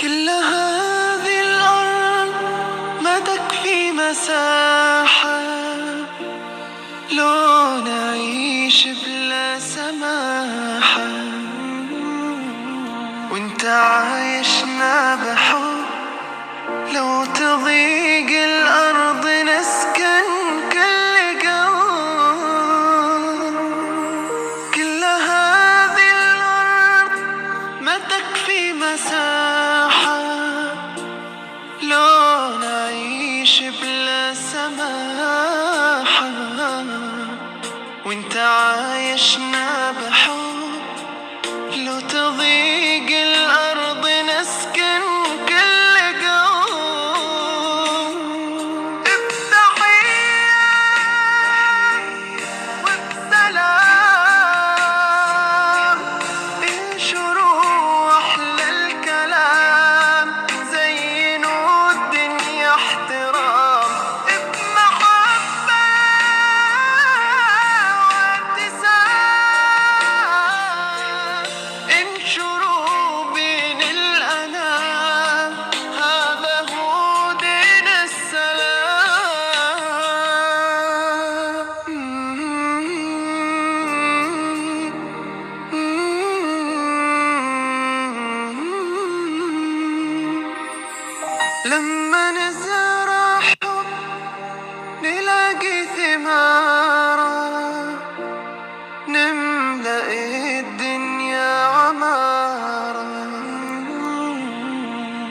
كل هذه الأرض ما تكفي مساحة لو نعيش بلا سماحة، وانت عايشنا بحب. لو تضيق الأرض نسكن كل قلب. كل هذه الأرض ما تكفي مساحة لو نعيش بلا سماحة، وانت عايشنا بحب. لو تضيق الأرض نسكن كل قوم بتحية وبسلام. انشروا أحلى الكلام، زينوا الدنيا احترام بمحبة وابتسام. انشروا بين الأنام، هذا هو دين السلام. لما نزرع حب نلاقي ثماره، نملأ الدنيا عمارة.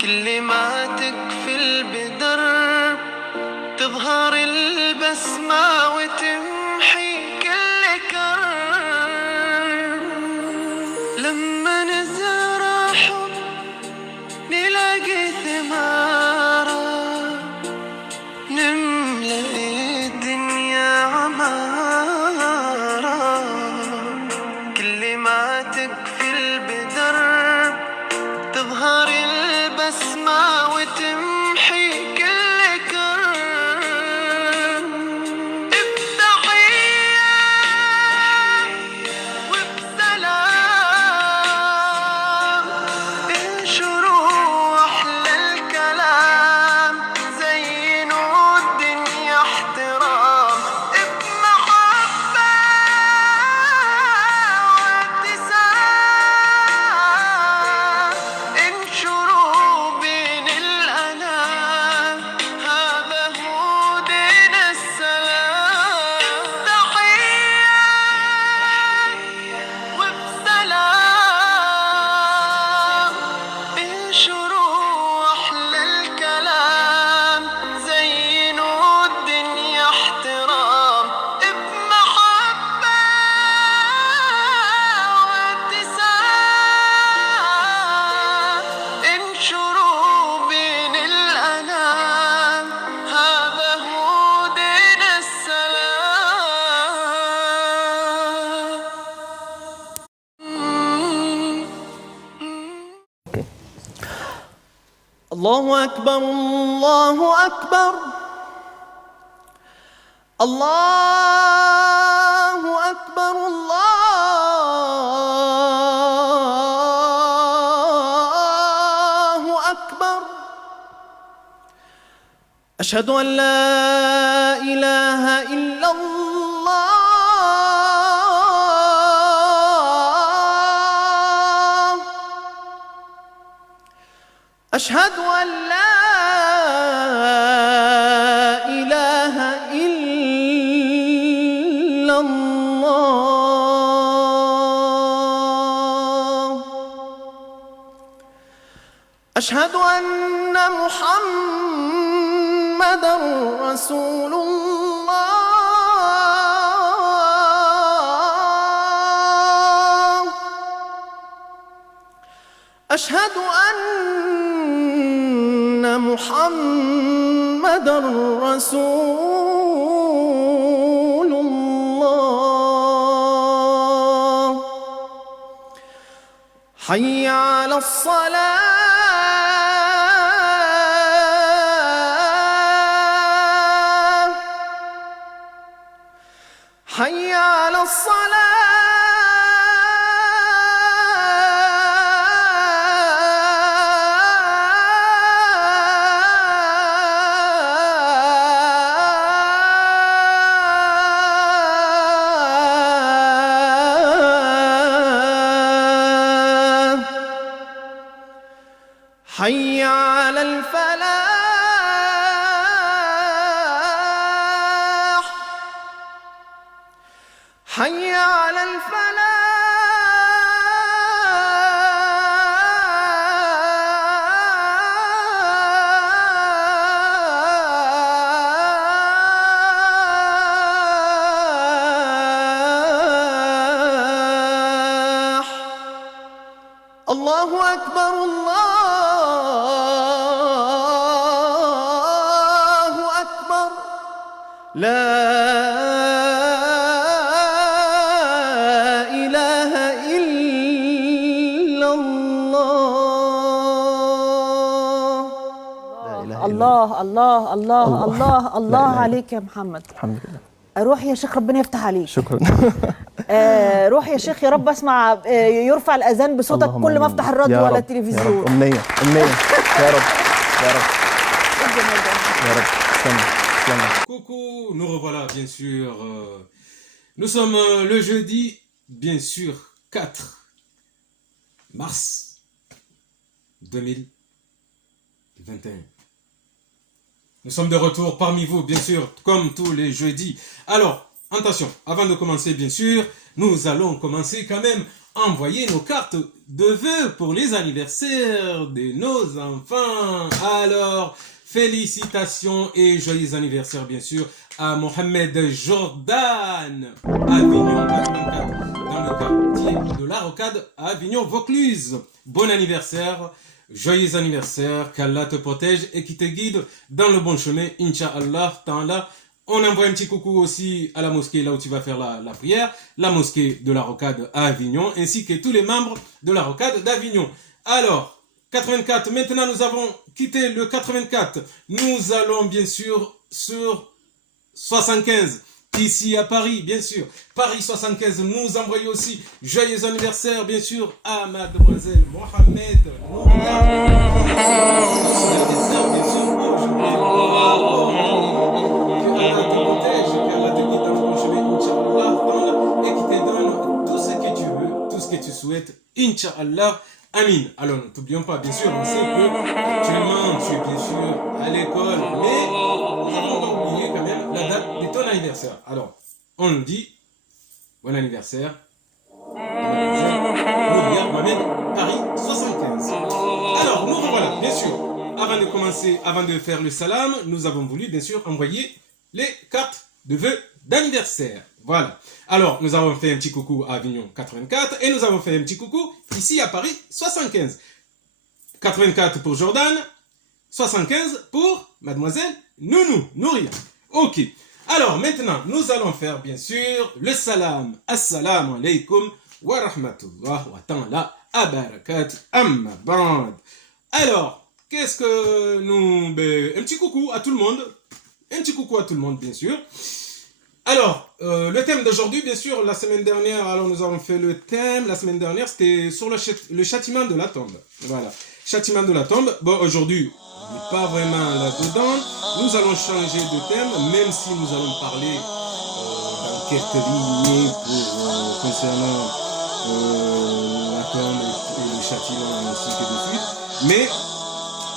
كل ما تكفل بدرب تظهر البسمة وتمحي كل كرب. لما نزرع حب نلاقي ثماره، نملأ الدنيا عمارة. كل ما تكفل بدرب تظهر البسمة وتمحي كل كرب بتحية وبسلام. انشروا أحلى الكلام، زينوا الدنيا احترام بمحبة وابتسام. انشروا بين الأنام، هذا هو دين السلام. تحية وبسلام. انشروا أحلى الكلام، زينوا الدنيا احترام بمحبة وابتسام. انشروا بين الأنام، هذا هو دين السلام. الله أكبر الله أكبر الله أكبر الله أكبر. أشهد أن لا إله إلا الله. أشهد أن لا إله إلا الله. أشهد أن محمدًا رسول الله. أشهد أن محمدًا رسول الله. حي على الصلاة. حي على الصلاة حي على الفلاح حي على الفلاح الله أكبر الله أكبر لا إله إلا الله لا إله إلا الله الله الله الله. الله لا الله إله عليك يا محمد. الحمد لله روح يا شيخ ربنا يفتح عليك. شكرا روح يا شيخ يا رب اسمع يرفع الاذان بصوتك اللهم كل ما آمين. افتح الراديو يا ولا رب، التلفزيون. يا رب أمنية أمنية يا رب يا رب إيه الجمال ده؟ يا رب تسلم تسلم Coucou, nous revoilà bien sûr. Nous sommes le jeudi, bien sûr, 4 mars 2021. Nous sommes de retour parmi vous, bien sûr, comme tous les jeudis. Alors, attention, avant de commencer, bien sûr, nous allons commencer quand même à envoyer nos cartes de vœux pour les anniversaires de nos enfants. Alors, félicitations et joyeux anniversaire, bien sûr, à Mohamed Jordan, Avignon 84, dans le quartier de la Rocade, à Avignon-Vaucluse. Bon anniversaire, joyeux anniversaire, qu'Allah te protège et qui te guide dans le bon chemin, Inch'Allah, Ta'ala. On envoie un petit coucou aussi à la mosquée, là où tu vas faire la prière, la mosquée de la Rocade à Avignon, ainsi que tous les membres de la Rocade d'Avignon. Alors, 84, maintenant nous avons quitté le 84. Nous allons bien sûr sur 75, ici à Paris, bien sûr. Paris 75, nous envoyons aussi joyeux anniversaire, bien sûr, à mademoiselle Mohamed Nouria. Anniversaire, bien sûr, aujourd'hui. Que Allah te protège, qu'Allah te guide dans le bon chemin, Inch'Allah, et qui te donne tout ce que tu veux, tout ce que tu souhaites, Inch'Allah. Amin. Alors, n'oublions pas, bien sûr, on sait que actuellement, tu es bien sûr à l'école, mais nous n'avons pas oublié quand même la date de ton anniversaire. Alors, on dit, bon anniversaire, Nouria Mohamed, Paris 75. Alors, nous revoilà, bien sûr. Avant de commencer, avant de faire le salam, nous avons voulu, bien sûr, envoyer les cartes de vœux d'anniversaire. Voilà. Alors, nous avons fait un petit coucou à Avignon 84 et nous avons fait un petit coucou ici à Paris 75. 84 pour Jordan, 75 pour mademoiselle Nouria. Ok. Alors, maintenant, nous allons faire bien sûr le salam. Assalamu alaikum wa rahmatullah wa ta'ala abarakat amma ba'd. Alors, qu'est-ce que nous... un petit coucou à tout le monde. Un petit coucou à tout le monde, bien sûr. Alors, le thème d'aujourd'hui, bien sûr, la semaine dernière, alors nous avons fait le thème, la semaine dernière, c'était sur le châtiment de la tombe. Voilà, châtiment de la tombe. Bon, aujourd'hui, on n'est pas vraiment là-dedans. Nous allons changer de thème, même si nous allons parler dans quelques lignes concernant la tombe et le châtiment, ainsi que de suite. Mais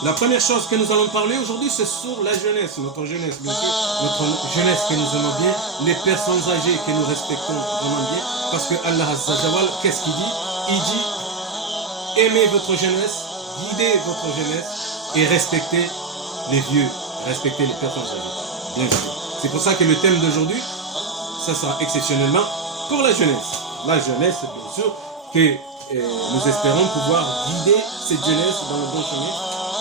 la première chose que nous allons parler aujourd'hui, c'est sur la jeunesse, notre jeunesse, bien sûr, notre jeunesse que nous aimons bien, les personnes âgées que nous respectons vraiment bien, parce que Allah Azza wa Jalla, qu'est-ce qu'il dit? Il dit, aimez votre jeunesse, guidez votre jeunesse et respectez les vieux, respectez les personnes âgées. Bien sûr. C'est pour ça que le thème d'aujourd'hui, ça sera exceptionnellement pour la jeunesse. La jeunesse, bien sûr, que nous espérons pouvoir guider cette jeunesse dans le bon chemin,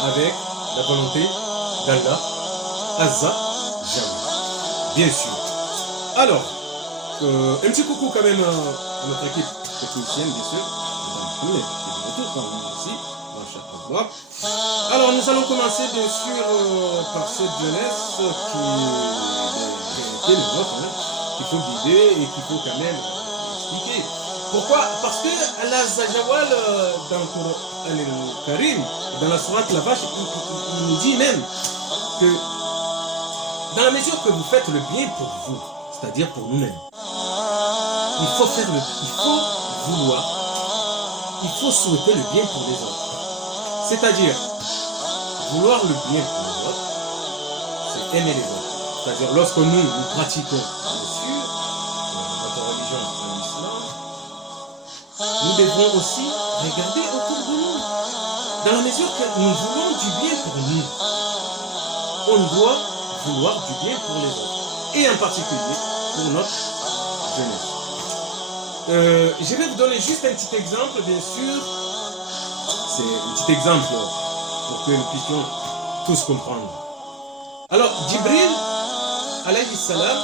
avec la volonté d'Allah Azza Jalla. Bien sûr. Alors, un petit coucou quand même à notre équipe technicienne, bien sûr. Alors, nous allons commencer bien sûr par cette jeunesse qui est le nôtre. qu'il faut guider et qu'il faut quand même expliquer. Pourquoi? Parce que Allah Azza dans le Coran al-Karim, dans la sourate La Vache, il nous dit même que dans la mesure que vous faites le bien pour vous, c'est-à-dire pour nous-mêmes, il faut vouloir, il faut souhaiter le bien pour les autres. C'est-à-dire, vouloir le bien pour les autres, c'est aimer les autres. C'est-à-dire, lorsque nous pratiquons, bien sûr, notre religion, l'islam, nous devons aussi regarder autour de nous. Dans la mesure que nous voulons du bien pour nous, on doit vouloir du bien pour les autres. Et en particulier, pour notre jeunesse. Je vais vous donner juste un petit exemple, bien sûr. C'est un petit exemple pour que nous puissions tous comprendre. Alors, Jibril, alayhi salam,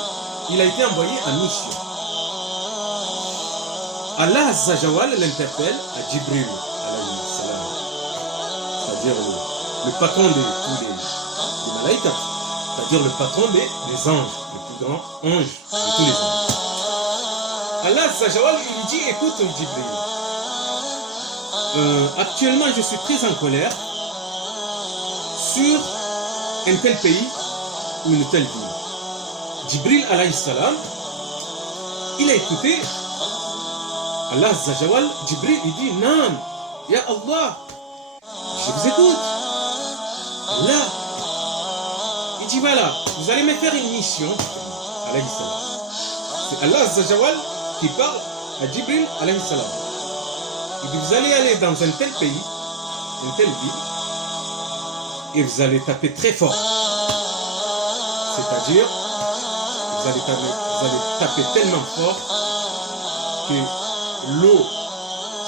il a été envoyé en mission. Allah Azza Jawal l'interpelle à Jibril, alayhi salam. C'est-à-dire le patron de tous les malaïkas. C'est-à-dire le patron des anges, le plus grand ange de tous les anges. Allah Azza Jawal lui dit, écoute Jibril, actuellement je suis très en colère sur un tel pays ou une telle ville. Jibril alayhi salam, il a écouté Allah Azza Jawal, Jibril il dit, Naam, Ya Allah, je vous écoute. Allah, il dit voilà, vous allez me faire une mission, alayhi salam. C'est Allah Azza Jawal qui parle à Jibril alayhi salam. Il dit vous allez aller dans un tel pays, une telle ville, et vous allez taper très fort. C'est-à-dire, vous allez taper tellement fort que l'eau,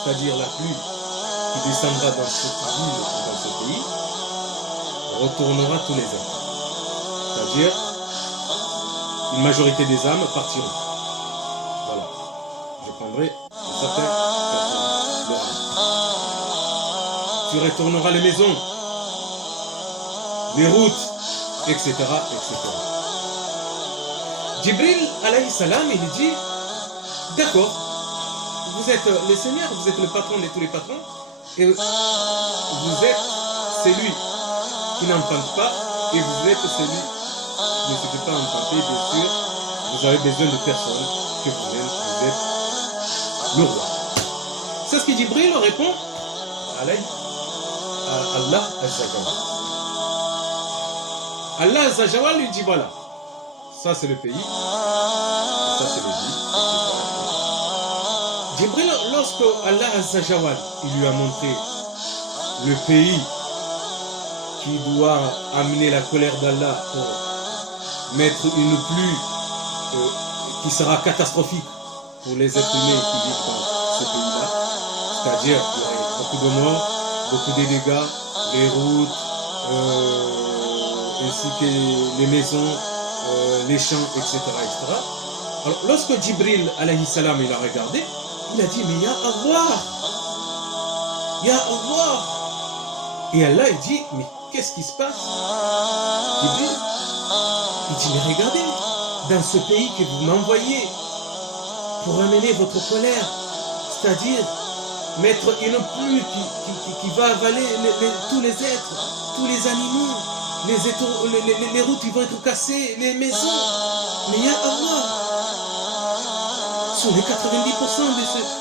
c'est-à-dire la pluie qui descendra dans cette ville ou dans ce pays, retournera tous les êtres. C'est-à-dire, une majorité des âmes partiront. Voilà. Je prendrai certaines personnes, leur âme. Tu retourneras les maisons, les routes, etc., etc. Jibril, alayhi salam, il dit, d'accord, vous êtes le Seigneur, vous êtes le patron de tous les patrons, et vous êtes celui qui n'entend pas, et vous êtes celui qui ne se fait pas entendre, bien sûr, vous avez besoin de personne, que vous-même, vous êtes le roi. C'est ce que Jibril répond à Allah Azza Jawal. Allah Azza Jawal lui dit voilà, ça c'est le pays, ça c'est le ville, etc. Jibril, lorsque Allah Azza Jawal il lui a montré le pays qui doit amener la colère d'Allah pour mettre une pluie qui sera catastrophique pour les êtres humains qui vivent dans ce pays-là, c'est-à-dire il y aurait beaucoup de morts, beaucoup de dégâts, les routes, ainsi que les maisons, les champs, etc., etc. Alors, lorsque Jibril, alayhi salam, il a regardé, il a dit, mais ya Allah, ya Allah. Et Allah, il dit, mais qu'est-ce qui se passe? Jibril, il dit, mais regardez, dans ce pays que vous m'envoyez pour amener votre colère, c'est-à-dire mettre une pluie qui va avaler tous les êtres, tous les animaux, les routes qui vont être cassées, les maisons. Mais ya Allah, sur les 90%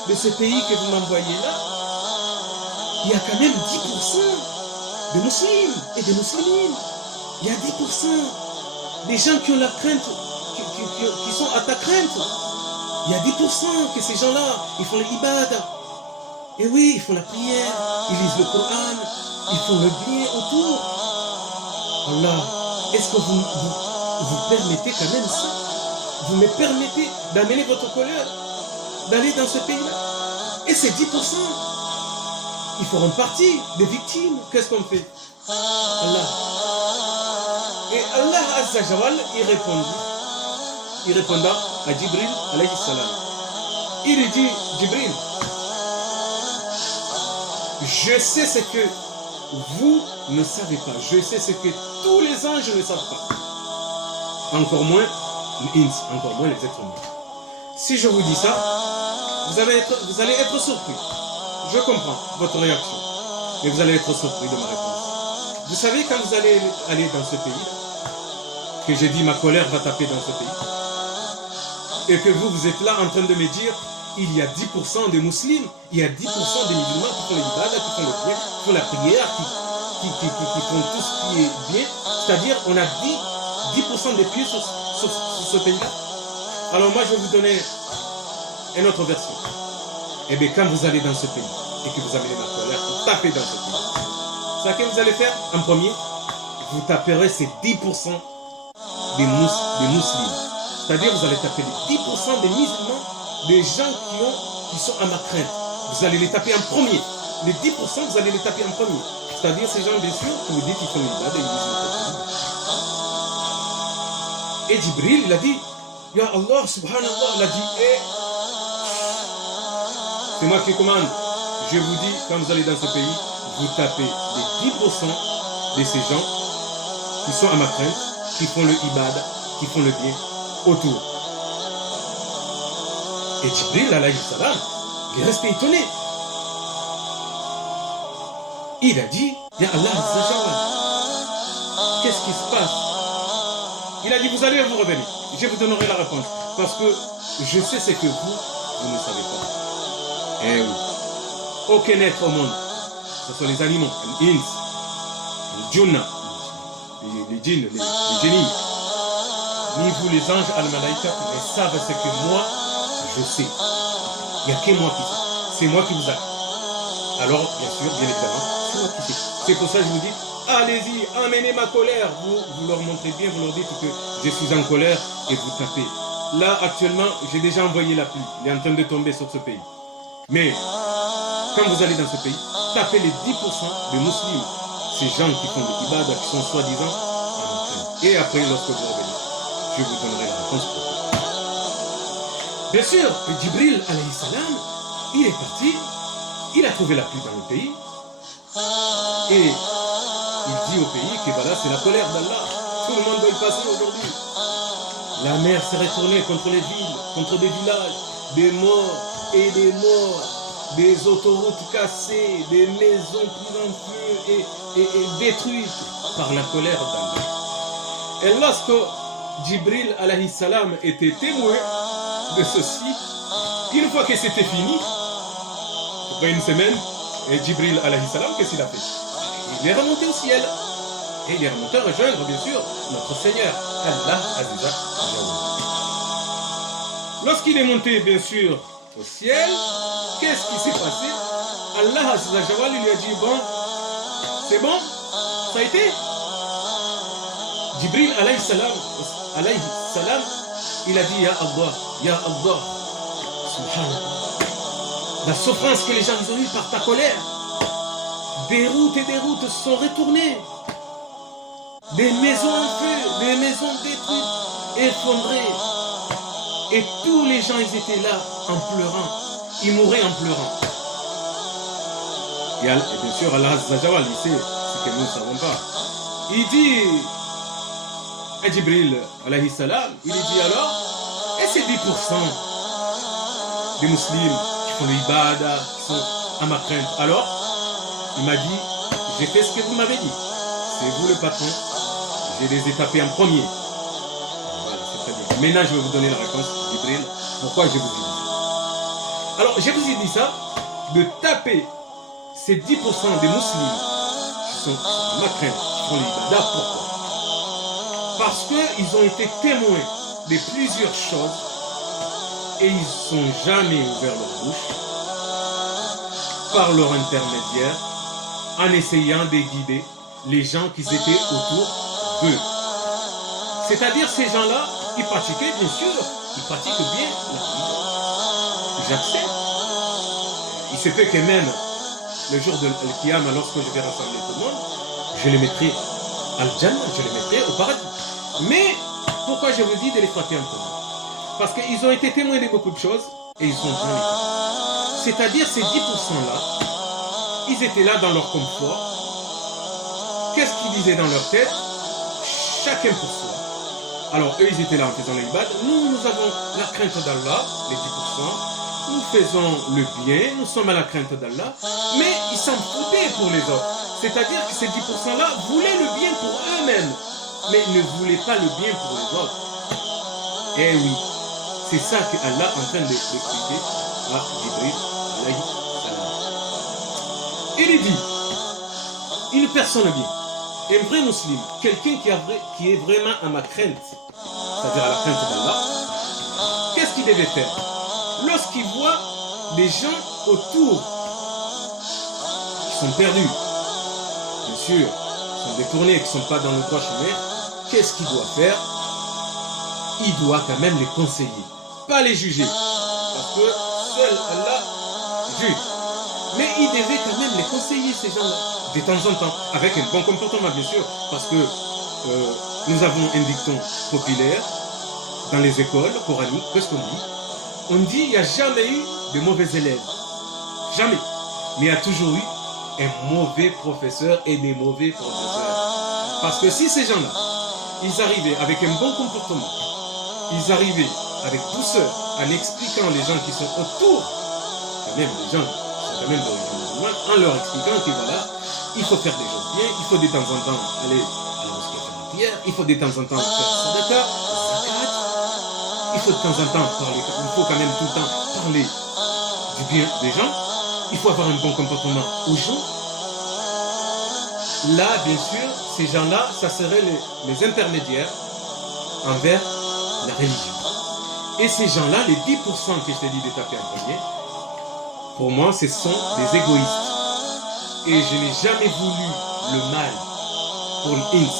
de ce pays que vous m'envoyez là, il y a quand même 10% de musulmans et de musulmines. Il y a 10% des gens qui ont la crainte, qui sont à ta crainte. Il y a 10% que ces gens-là, ils font l'ibada. Et oui, ils font la prière, ils lisent le Coran, ils font le bien autour. Allah, est-ce que vous permettez quand même ça? Vous me permettez d'amener votre colère, d'aller dans ce pays-là? Et ces 10%, ils feront partie des victimes. Qu'est-ce qu'on fait? Allah. Et Allah Azza Jawal, il répondit à Jibril alayhi salam. Il dit, Jibril, je sais ce que vous ne savez pas. Je sais ce que tous les anges ne savent pas. Encore moins l'ins, encore moins les êtres humains. Si je vous dis ça, vous allez être surpris. Je comprends votre réaction, mais vous allez être surpris de ma réponse. Vous savez, quand vous allez aller dans ce pays, que j'ai dit ma colère va taper dans ce pays, et que vous êtes là en train de me dire, il y a 10% de musulmans, il y a 10% de musulmans qui font l'ibada, qui font le prière, qui font la prière, qui font tout ce qui est bien. C'est-à-dire, on a 10% des pieds sur ce pays-là. Alors moi, je vais vous donner une autre version. Eh bien, quand vous allez dans ce pays, et que vous amenez ma colère, vous tapez dans ce pays, c'est ce que vous allez faire en premier, vous taperez ces 10% des musulmans. C'est-à-dire, vous allez taper les 10% des musulmans, des gens qui sont à ma crainte. Vous allez les taper en premier. Les 10%, vous allez les taper en premier. C'est-à-dire, ces gens, bien sûr, que vous dites qu'ils font l'ibada, ils disent. Et Jibril, il a dit, Ya Allah, subhanallah, il a dit, c'est moi qui commande. Je vous dis, quand vous allez dans ce pays, vous tapez les 10% de ces gens qui sont à ma crainte, qui font le ibad, qui font le bien, autour. Et Jibril, alayhi salam, il est resté étonné. Il a dit, Ya Allah, qu'est-ce qui se passe? Il a dit, vous allez vous revenir. Je vous donnerai la réponse. Parce que je sais ce que vous ne savez pas. Eh oui. Aucun être au monde, ce sont les animaux, les ins, les djunna, les djinns, les génies, ni vous les anges, al-malaïka, mais savent ce que moi, je sais. Il n'y a que moi qui sais. C'est moi qui vous a. Alors, bien sûr, bien évidemment, c'est moi qui sais. C'est pour ça que je vous dis, allez-y, amenez ma colère. Vous leur montrez bien, vous leur dites que je suis en colère et vous tapez. Là, actuellement, j'ai déjà envoyé la pluie. Il est en train de tomber sur ce pays. Mais, quand vous allez dans ce pays, tapez les 10% de musulmans. Ces gens qui font des ibadah, qui sont soi-disant en entraîne. Et après, lorsque vous revenez, je vous donnerai la réponse pour vous. Bien sûr, Jibril, alayhi salam, il est parti, il a trouvé la pluie dans le pays, et il dit au pays que voilà, c'est la colère d'Allah. Tout le monde doit y passer aujourd'hui. La mer s'est retournée contre les villes, contre des villages, des morts et des morts, des autoroutes cassées, des maisons prises en feu et détruites par la colère d'Allah. Et lorsque Jibril alayhi salam était témoin de ceci, une fois que c'était fini, après une semaine, et Jibril alayhi salam, qu'est-ce qu'il a fait? Il est remonté au ciel. Et il est remonté à rejoindre, bien sûr, notre Seigneur, Allah Azza wa Jalla. Lorsqu'il est monté, bien sûr, au ciel, qu'est-ce qui s'est passé? Allah Azza wa Jalla lui a dit, bon, c'est bon? Ça a été? Jibril alayhi salam, il a dit, Ya Allah, subhanallah. La souffrance que les gens ont eue par ta colère, des routes et des routes se sont retournées. Des maisons en feu, des maisons détruites, effondrées. Et tous les gens, ils étaient là en pleurant. Ils mouraient en pleurant. Et bien sûr, Allah Azza wa Jalla, il sait ce que nous ne savons pas. Il dit, à Jibril, alayhi salam, il dit alors, et ces 10% des musulmans qui font l'ibada, qui sont à ma crainte, alors, il m'a dit, j'ai fait ce que vous m'avez dit. C'est vous le patron. Je les ai tapés en premier. Voilà, c'est très bien. Maintenant, je vais vous donner la réponse, Jibril. Pourquoi je vous ai dit ça? Alors, je vous ai dit ça, de taper ces 10% des musulmans qui sont à ma crainte, qui font l'ibada. Pourquoi? Parce qu'ils ont été témoins de plusieurs choses et ils ne sont jamais ouvert leur bouche par leur intermédiaire en essayant de guider les gens qui étaient autour d'eux. C'est-à-dire ces gens-là, ils pratiquaient, bien sûr, ils pratiquent bien la religion. J'accepte. Il se peut que même le jour de l'Al-Qiyam, lorsque je vais rassembler tout le monde, je les mettrai al-Jannah, je les mettrai au paradis. Mais pourquoi je vous dis de les frapper en commun? Parce qu'ils ont été témoins de beaucoup de choses et ils sont jamais. C'est-à-dire ces 10%-là, ils étaient là dans leur confort. Qu'est-ce qu'ils disaient dans leur tête? Chacun pour soi. Alors, eux, ils étaient là en faisant l'ibad. Nous avons la crainte d'Allah, les 10%. Nous faisons le bien, nous sommes à la crainte d'Allah. Mais ils s'en foutaient pour les autres. C'est-à-dire que ces 10%-là voulaient le bien pour eux-mêmes, mais ne voulaient pas le bien pour les autres. Eh oui, c'est ça que Allah est en train d'expliquer à Jibril alayhi salam. Il dit, une personne bien, un vrai musulman, quelqu'un qui est vraiment à ma crainte, c'est-à-dire à la crainte d'Allah, qu'est-ce qu'il devait faire? Lorsqu'il voit des gens autour qui sont perdus, bien sûr, qui sont détournés, qui ne sont pas dans le droit chemin, qu'est-ce qu'il doit faire? Il doit quand même les conseiller, pas les juger, parce que seul Allah juge. Mais il devait quand même les conseiller, ces gens-là, de temps en temps, avec un bon comportement, bien sûr, parce que nous avons un dicton populaire dans les écoles coraniques. Qu'est-ce qu'on dit? On dit il n'y a jamais eu de mauvais élèves, jamais, mais il y a toujours eu un mauvais professeur et des mauvais professeurs. Parce que si ces gens-là, ils arrivaient avec un bon comportement, ils arrivaient avec douceur en expliquant les gens qui sont autour, quand même les gens sont quand même d'origine musulmane, en leur expliquant que voilà, il faut faire des choses bien, il faut de temps en temps aller à la mosquée faire une prière, il faut de temps en temps faire sadaqa, zakat, il faut de temps en temps parler, il faut quand même tout le temps parler du bien des gens, il faut avoir un bon comportement aux gens. Là, bien sûr, ces gens-là, ça serait les intermédiaires envers la religion. Et ces gens-là, les 10% que je t'ai dit de taper en premier, pour moi, ce sont des égoïstes. Et je n'ai jamais voulu le mal pour l'ins.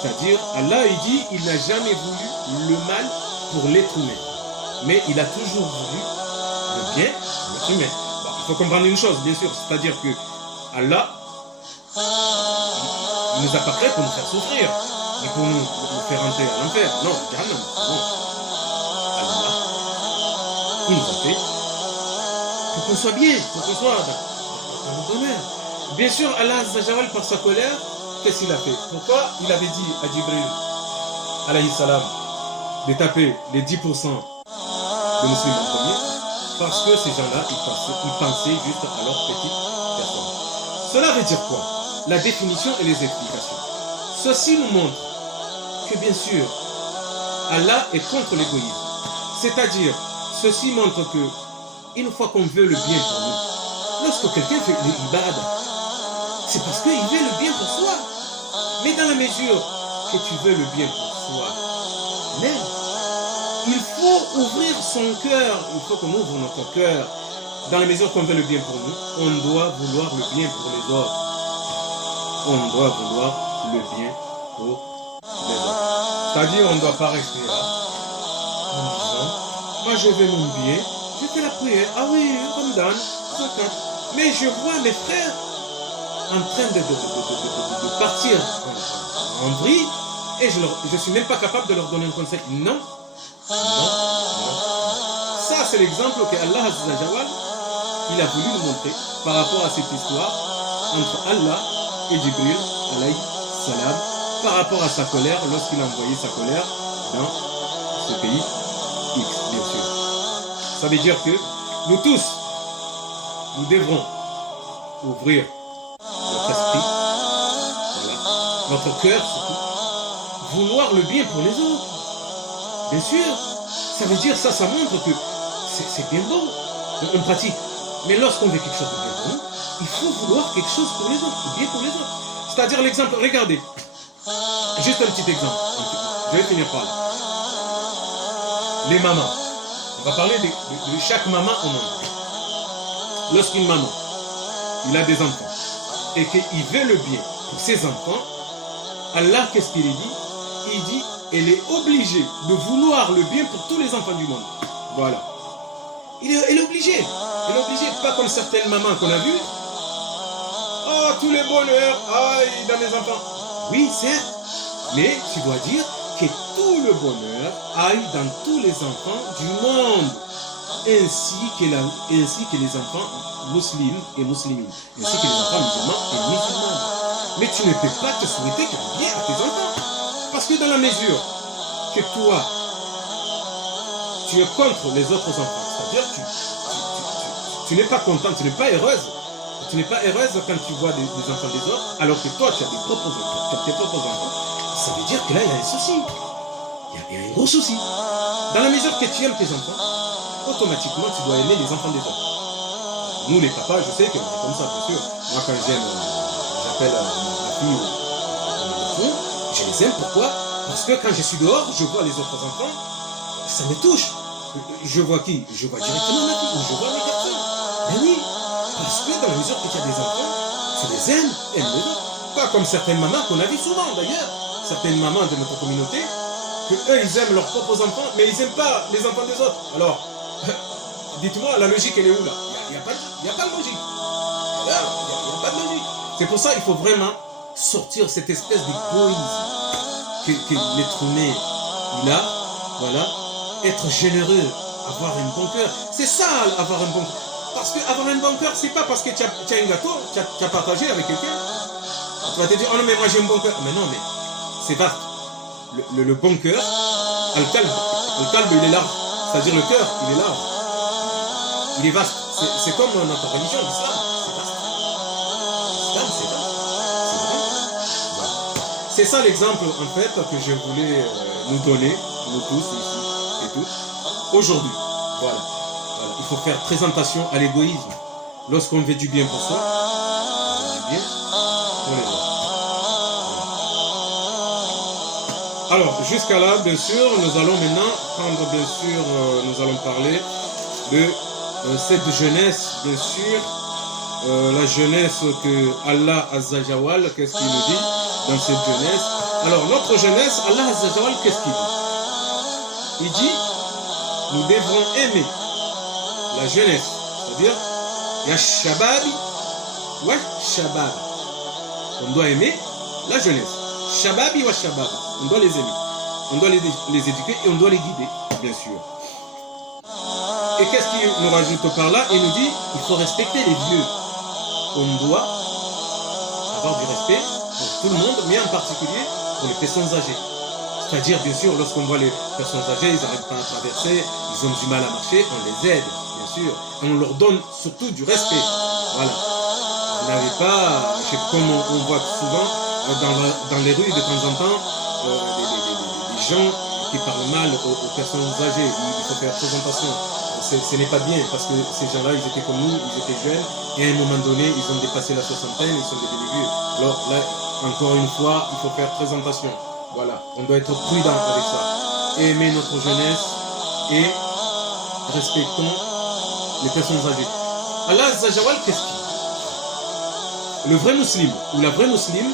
C'est-à-dire, Allah, il dit, il n'a jamais voulu le mal pour l'être humain. Mais il a toujours voulu le bien pour l'être humain. Bon, il faut comprendre une chose, bien sûr. C'est-à-dire que Allah, il nous a pas créés pour nous faire souffrir. Et pour nous faire entrer à l'enfer. Non, Jahannam, non. Allah, il nous a fait pour qu'on soit bien, pour qu'on soit dans le bonheur. Bien sûr, Allah Azzajawal, par sa colère, qu'est-ce qu'il a fait? Pourquoi il avait dit à Jibril, alayhi salam, de taper les 10% de musulmans en premier? Parce que ces gens-là, ils pensaient juste à leur petite personne. Cela veut dire quoi? La définition et les explications. Ceci nous montre que bien sûr, Allah est contre l'égoïsme. C'est-à-dire, ceci montre que, une fois qu'on veut le bien pour nous, lorsque quelqu'un fait l'ibad, c'est parce qu'il veut le bien pour soi. Mais dans la mesure que tu veux le bien pour soi, même, il faut ouvrir son cœur, il faut qu'on ouvre notre cœur. Dans la mesure qu'on veut le bien pour nous, on doit vouloir le bien pour les autres. On doit vouloir le bien pour les autres. C'est-à-dire, on ne doit pas rester là en disant, moi je veux mon bien, je fais la prière, ah oui, Ramadan, zakat. Mais je vois mes frères en train de partir en vrille et je ne suis même pas capable de leur donner un conseil. Non, non, non. Ça, c'est l'exemple que Allah Azzajawal, il a voulu nous montrer par rapport à cette histoire entre Allah et Jibril, alayhi salam, par rapport à sa colère, lorsqu'il a envoyé sa colère dans ce pays X, bien sûr. Ça veut dire que nous tous, nous devrons ouvrir notre esprit, voilà, notre cœur surtout, vouloir le bien pour les autres. Bien sûr, ça veut dire, ça montre que c'est bien beau, on pratique. Mais lorsqu'on veut quelque chose de bien pour nous, il faut vouloir quelque chose pour les autres, bien pour les autres. C'est-à-dire l'exemple, regardez, juste un petit exemple, je vais finir par là. Les mamans, on va parler de chaque maman au monde. Lorsqu'une maman, il a des enfants, et qu'il veut le bien pour ses enfants, Allah, qu'est-ce qu'il dit? Il dit, elle est obligée de vouloir le bien pour tous les enfants du monde. Voilà. Elle est obligée. Elle est obligée, pas comme certaines mamans qu'on a vues. Oh, tous les bonheurs, aïe, dans mes enfants. Oui, certes, mais tu dois dire que tout le bonheur aille dans tous les enfants du monde, ainsi que les enfants musulmans et musulmines, ainsi que les enfants musulmans et musulmanes. Mais tu ne peux pas te souhaiter que bien à tes enfants. Parce que dans la mesure que toi, tu es contre les autres enfants, c'est-à-dire tu n'es pas content, tu n'es pas heureuse. Tu n'es pas heureuse quand tu vois des enfants des autres, alors que toi, tu as tes propres enfants. Ça veut dire que là, il y a un souci. Il y a un gros souci. Dans la mesure que tu aimes tes enfants, automatiquement, tu dois aimer les enfants des autres. Nous, les papas, je sais qu'on est comme ça, bien sûr. Moi, quand j'appelle ma fille ou mon garçon, je les aime. Pourquoi? Parce que quand je suis dehors, je vois les autres enfants, ça me touche. Je vois qui? Je vois directement ma fille, ou je vois mes garçons. Mais oui, parce que dans la mesure que tu as des enfants, tu les aimes, elles les autres. Pas comme certaines mamans qu'on a vu souvent d'ailleurs, certaines mamans de notre communauté, que eux ils aiment leurs propres enfants, mais ils n'aiment pas les enfants des autres. Alors, dites-moi, la logique elle est où là? Il n'y a pas de logique. Il n'y a pas de logique. C'est pour ça qu'il faut vraiment sortir cette espèce d'égoïsme que l'être humain il a, voilà, être généreux, avoir un bon cœur. C'est ça, avoir un bon cœur. Parce qu'avoir un bon cœur, c'est pas parce que tu as un gâteau, tu as partagé avec quelqu'un. Tu vas te dire, oh non, mais moi j'ai un bon cœur. Mais non, mais c'est vaste. Le bon cœur, Al-Qalb, il est large. C'est-à-dire le cœur, il est large. Il est vaste. C'est comme notre religion, l'islam. C'est vaste. L'islam, c'est vaste. C'est vrai. Voilà. C'est ça l'exemple, en fait, que je voulais nous donner, nous tous, ici et toutes, aujourd'hui. Voilà. Il faut faire présentation à l'égoïsme. Lorsqu'on veut du bien pour soi, on veut du bien pour les autres. Alors, jusqu'à là, bien sûr, nous allons maintenant prendre, bien sûr, nous allons parler de cette jeunesse, bien sûr, la jeunesse que Allah Azza Jawal, qu'est-ce qu'il nous dit dans cette jeunesse? Alors, notre jeunesse, Allah Azza Jawal, qu'est-ce qu'il dit? Il dit, nous devrons aimer la jeunesse, c'est-à-dire ya shababi wa shabab. On doit aimer la jeunesse. Shababi wa shabab. On doit les aimer. On doit les éduquer et on doit les guider, bien sûr. Et qu'est-ce qu'il nous rajoute par là? Il nous dit il faut respecter les vieux. On doit avoir du respect pour tout le monde, mais en particulier pour les personnes âgées. C'est-à-dire, bien sûr, lorsqu'on voit les personnes âgées, ils n'arrivent pas à traverser, ils ont du mal à marcher, on les aide. Sûr. Et on leur donne surtout du respect. Voilà. Vous n'avez pas, comme on voit souvent dans les rues de temps en temps, des gens qui parlent mal aux personnes âgées. Il faut faire présentation. Ce n'est pas bien parce que ces gens-là, ils étaient comme nous, ils étaient jeunes et à un moment donné, ils ont dépassé la soixantaine, ils sont devenus vieux. Alors là, encore une fois, il faut faire présentation. Voilà. On doit être prudent avec ça. Aimer notre jeunesse et respectons les personnes âgées. Allah Azza Jawal, qu'est-ce qu'il dit? Le vrai musulman ou la vraie musulmane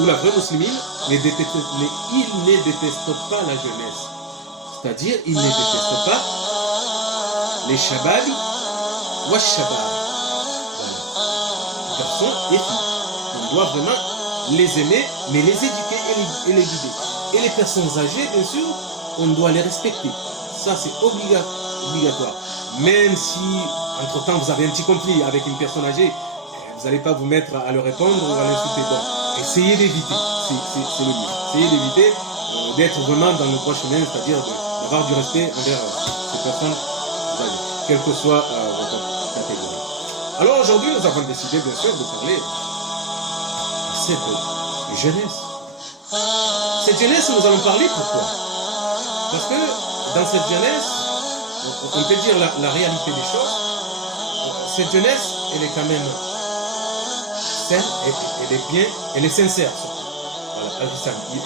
ou la vraie musulmane il ne déteste pas la jeunesse. C'est-à-dire, il ne déteste pas les shababi wa shabab. Voilà. Garçons et filles. On doit vraiment les aimer, mais les éduquer et les guider. Et les personnes âgées, bien sûr, on doit les respecter. Ça, c'est obligatoire. Même si, entre-temps, vous avez un petit conflit avec une personne âgée, vous n'allez pas vous mettre à le répondre ou à l'insulter. Bon, essayez d'éviter, c'est le mieux. Essayez d'éviter d'être vraiment dans le droit chemin, c'est-à-dire d'avoir du respect envers ces personnes âgées, quelle que soit votre catégorie. Alors aujourd'hui, nous avons décidé, bien sûr, de parler de cette jeunesse. Cette jeunesse, nous allons parler pourquoi? Parce que dans cette jeunesse, on peut dire la réalité des choses. Cette jeunesse, elle est quand même saine, elle est bien, elle est sincère. Voilà,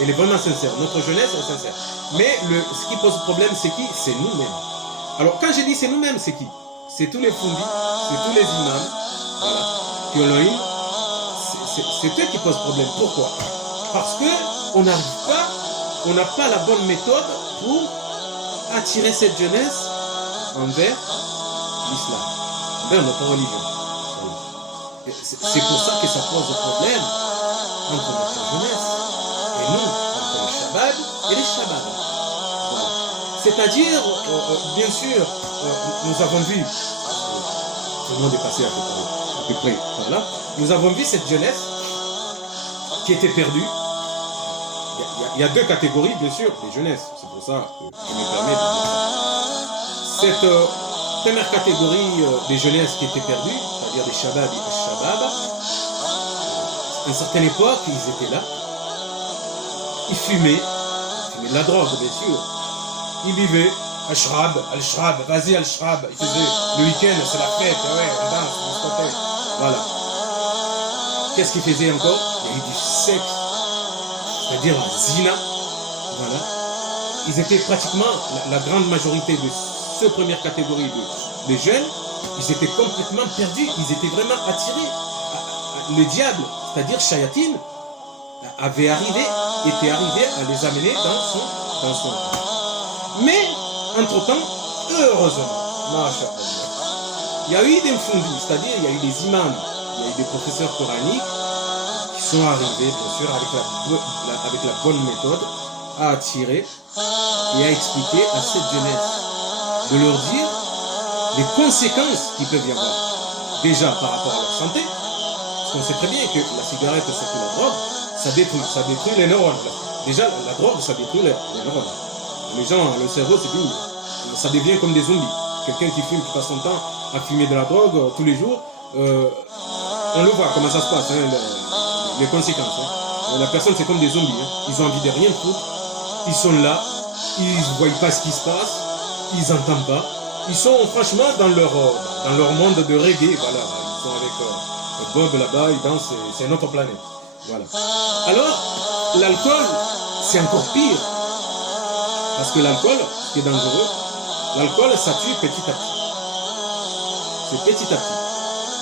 elle est vraiment sincère. Notre jeunesse est sincère. Mais ce qui pose problème, c'est qui? C'est nous-mêmes. Alors, quand je dis c'est nous-mêmes, c'est qui? C'est tous les fundis, c'est tous les imams, voilà, qui ont l'œil. C'est eux qui posent problème. Pourquoi? Parce qu'on n'arrive pas, on n'a pas la bonne méthode pour attirer cette jeunesse envers l'islam, envers notre religion. C'est pour ça que ça pose problème entre notre jeunesse et nous, entre les shabab et les shabab. Voilà. C'est-à-dire, bien sûr, nous avons vu, tout le monde est passé à peu près par là, nous avons vu cette jeunesse qui était perdue, il y a deux catégories, bien sûr, les jeunesses. C'est pour ça que je me permets de dire ça. Cette première catégorie des jeunesses qui étaient perdues, c'est-à-dire des shabab et shabab, à une certaine époque, ils étaient là. Ils fumaient de la drogue, bien sûr. Ils buvaient, al-shrab, vas-y al-shrab. Ils faisaient le week-end, c'est la fête, ouais, on danse, on se discothèque. Voilà. Qu'est-ce qu'ils faisaient encore? Il y a eu du sexe, c'est-à-dire la zina. Voilà. Ils étaient pratiquement, la grande majorité de cette première catégorie de jeunes, ils étaient complètement perdus, ils étaient vraiment attirés. Le diable, c'est-à-dire Shayatin, était arrivé à les amener dans son. Mais, entre-temps, heureusement, il y a eu des mfundis, c'est-à-dire il y a eu des imams, il y a eu des professeurs coraniques qui sont arrivés, bien sûr, avec la bonne méthode, à attirer et à expliquer à cette jeunesse, de leur dire les conséquences qu'il peut y avoir. Déjà par rapport à leur santé, parce qu'on sait très bien que la cigarette, surtout la drogue, ça détruit les neurones. Déjà, la drogue, ça détruit les neurones. Les gens, le cerveau, c'est fini. Ça devient comme des zombies. Quelqu'un qui fume, qui passe son temps à fumer de la drogue tous les jours, on le voit comment ça se passe, hein, les conséquences. Hein. La personne, c'est comme des zombies. Hein. Ils ont envie de rien foutre. Ils sont là, ils ne voient pas ce qui se passe, ils n'entendent pas. Ils sont franchement dans leur monde de reggae. Voilà. Ils sont avec Bob là-bas, ils dansent, c'est une autre planète. Voilà. Alors, l'alcool, c'est encore pire. Parce que l'alcool, ce qui est dangereux, l'alcool, ça tue petit à petit. C'est petit à petit.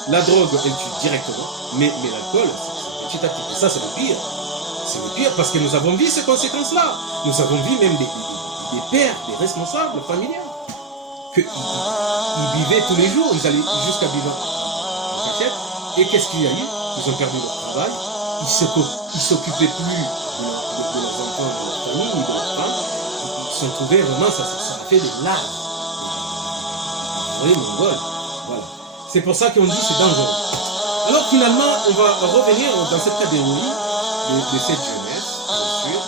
La drogue, elle tue directement, mais l'alcool, c'est petit à petit. Et ça, c'est le pire. C'est le pire parce que nous avons vu ces conséquences-là. Nous avons vu même des pères, des responsables familiaux, qu'ils buvaient tous les jours, ils allaient jusqu'à vivre en cachette. Et qu'est-ce qu'il y a eu? Ils ont perdu leur travail, ils ne s'occupaient plus de leurs enfants, de leur famille, ni de leurs femmes. Ils se sont trouvés vraiment, ça a fait des larmes. Vous voyez, Mongol. Voilà. C'est pour ça qu'on dit que c'est dangereux. Alors finalement, on va revenir dans cette catégorie de cette jeunesse, bien sûr,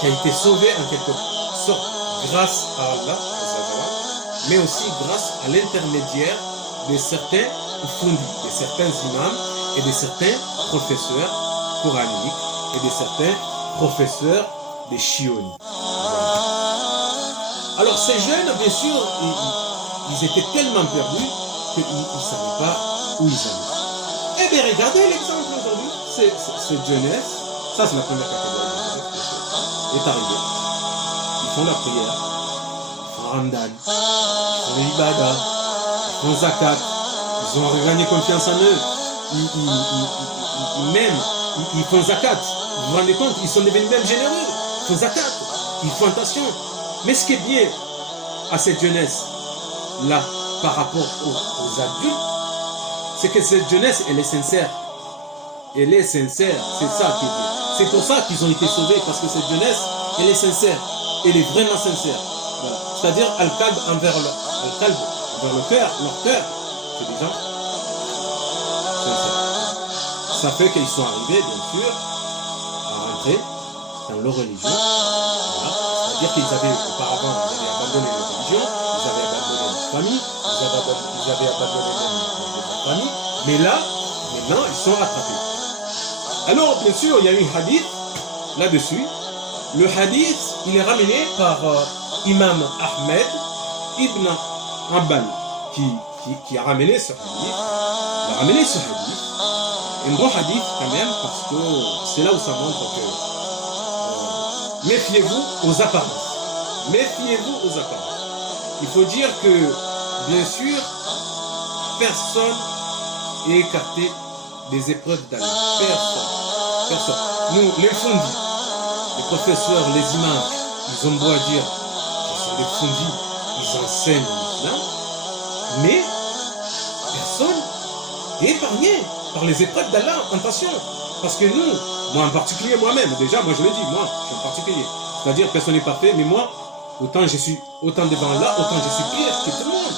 qui a été sauvée en quelque sorte grâce à Allah, mais aussi grâce à l'intermédiaire de certains fundis, de certains imams et de certains professeurs coraniques et de certains professeurs des chioni. Alors ces jeunes, bien sûr, ils étaient tellement perdus qu'ils ne savaient pas où ils allaient. Eh bien, regardez l'exemple aujourd'hui. Cette jeunesse, ça c'est la première catégorie de jeunesse, est arrivée. Ils font la prière, ils font Ramadan, ils font l'Ibada, ils font Zakat, ils ont regagné confiance en eux. Ils font Zakat. Vous vous rendez compte, ils sont devenus même généreux. Ils font Zakat, ils font attention. Mais ce qui est bien à cette jeunesse-là, par rapport aux adultes, c'est que cette jeunesse, elle est sincère. Elle est sincère, c'est ça qui est bien. C'est pour ça qu'ils ont été sauvés, parce que cette jeunesse, elle est sincère. Elle est vraiment sincère. Voilà. C'est-à-dire, al-qalb envers le cœur, leur cœur, c'est des gens sincères. Ça fait qu'ils sont arrivés, bien sûr, à rentrer dans leur religion. Voilà. C'est-à-dire qu'ils avaient auparavant, ils avaient abandonné leur religion, ils avaient abandonné leur famille, ils avaient abandonné leur famille, mais là, maintenant, ils sont rattrapés. Alors, bien sûr, il y a une hadith là-dessus. Le hadith, il est ramené par Imam Ahmed ibn Hanbal, qui a ramené ce hadith. Il a ramené ce hadith. Un bon hadith quand même, parce que c'est là où ça montre que méfiez-vous aux apparences. Méfiez-vous aux apparences. Il faut dire que, bien sûr, personne n'est écarté des épreuves d'Allah. Personne. Nous, les fundis, les professeurs, les imams, ils ont beau à dire qu'ils sont des fundis, ils enseignent l'islam, mais personne n'est épargné par les épreuves d'Allah. Attention, parce que nous, moi en particulier, moi-même, déjà, moi je le dis, moi, je suis en particulier. C'est-à-dire, personne n'est parfait, mais moi, autant devant Allah, autant je suis pire que tout le monde.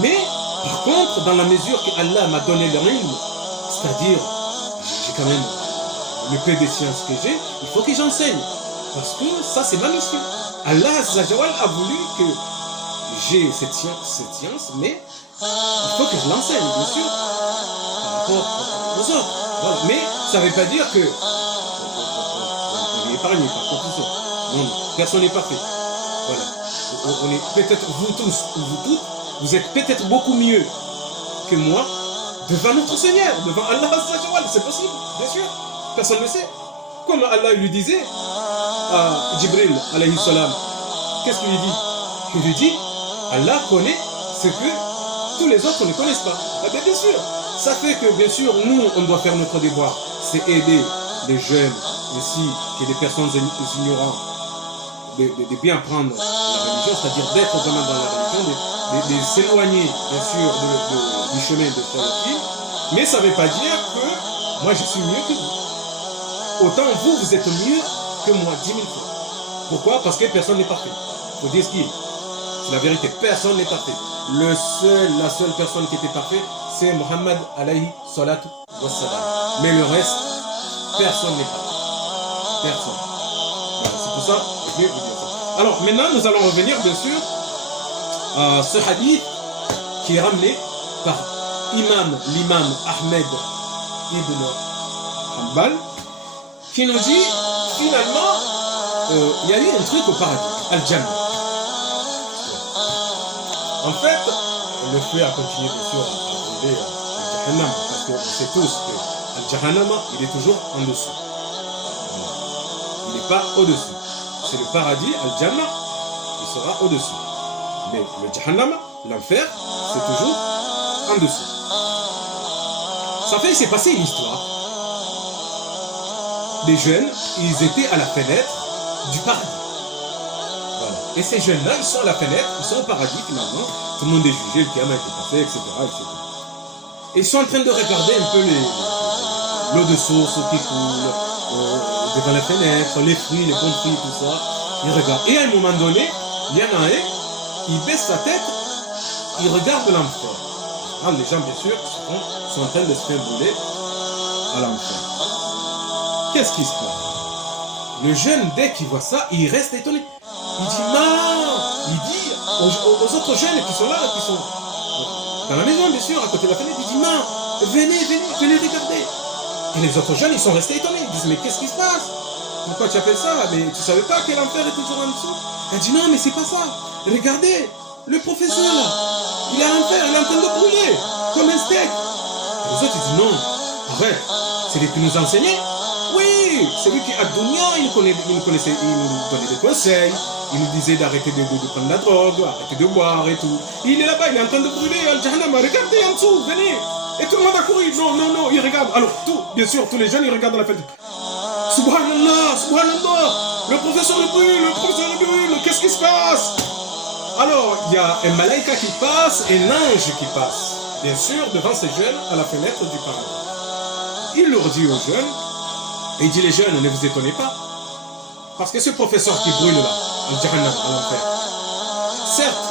Mais, par contre, dans la mesure que Allah m'a donné le ilm, c'est-à-dire, j'ai quand même le peu de sciences que j'ai, il faut que j'enseigne. Parce que ça, c'est ma mission. Allah Azzawajal a voulu que j'ai cette science, mais il faut que je l'enseigne, bien sûr, par rapport aux autres. Voilà. Mais ça ne veut pas dire que on est épargné par contre tout ça. Non, non, personne n'est parfait. Voilà. On est peut-être vous tous ou vous toutes, vous êtes peut-être beaucoup mieux que moi devant notre Seigneur, devant Allah Azzawajal. C'est possible, bien sûr. Personne ne le sait. Comme Allah lui disait à Jibril alayhi salam, qu'est-ce qu'il lui dit? Il lui dit, Allah connaît ce que tous les autres ne connaissent pas. Eh bien sûr, ça fait que bien sûr, nous, on doit faire notre devoir. C'est aider les jeunes aussi, et les personnes ignorantes, de bien apprendre la religion, c'est-à-dire d'être vraiment dans la religion, de s'éloigner bien sûr du chemin de Shayatin. Mais ça ne veut pas dire que moi je suis mieux que vous. Autant vous, vous êtes mieux que moi, 10 000 fois. Pourquoi? Parce que personne n'est parfait. Il faut dire ce qu'il est. C'est la vérité. Personne n'est parfait. La seule personne qui était parfaite, c'est Muhammad alayhi salatu wassalam. Mais le reste, personne n'est parfait. Personne. Voilà, c'est pour ça que je vais vous dire ça. Alors maintenant, nous allons revenir bien sûr à ce hadith qui est ramené par l'imam Ahmed ibn Hanbal, qui nous dit finalement il y a eu un truc au paradis, Al-Jannah. En fait, le feu a continué bien sûr à brûler Al-Jahannam, parce qu'on sait tous que Al-Jahannam, il est toujours en dessous. Il n'est pas au-dessus. C'est le paradis, Al-Jannah, il sera au-dessus. Mais le Jahannam, l'enfer, c'est toujours en dessous. Ça fait, il s'est passé une histoire. Des jeunes, ils étaient à la fenêtre du paradis. Voilà. Et ces jeunes-là, ils sont à la fenêtre, ils sont au paradis finalement. Tout le monde est jugé, le Qiyamah a été passé, etc., etc. Et ils sont en train de regarder un peu l'eau de source qui coule devant la fenêtre, les fruits, les bons fruits, tout ça. Ils regardent. Et à un moment donné, il y en a un, il baisse sa tête, il regarde l'enfer. Alors, les gens, bien sûr, sont en train de se faire brûler à l'enfer. Qu'est-ce qui se passe? Le jeune, dès qu'il voit ça, il reste étonné. Il dit non. Il dit aux autres jeunes qui sont là, qui sont dans la maison, bien sûr, à côté de la fenêtre, il dit non, venez regarder. Et les autres jeunes, ils sont restés étonnés. Ils disent mais qu'est-ce qui se passe? Pourquoi tu appelles ça? Mais tu savais pas que l'enfer est toujours en dessous? Elle dit non, mais c'est pas ça. Regardez, le professeur là, il est à l'enfer, il est en train de brûler, comme un steak. Et les autres, ils disent non, arrête, c'est lui qui nous enseignait. Oui, c'est lui qui a Dunya, il nous donnait des conseils, il nous disait d'arrêter de prendre la drogue, arrêter de boire et tout. Il est là-bas, il est en train de brûler Al-Jahannam, regardez en dessous, venez. Et tout le monde a couru, non, il regarde. Alors, bien sûr, tous les jeunes, ils regardent dans la fenêtre. Subhanallah, le professeur le brûle, qu'est-ce qui se passe? Alors, il y a un malaïka qui passe et l'ange qui passe, bien sûr, devant ces jeunes à la fenêtre du paradis. Il leur dit aux jeunes, et il dit les jeunes, ne vous étonnez pas, parce que ce professeur qui brûle là, Al-Jahannam, à l'enfer, certes,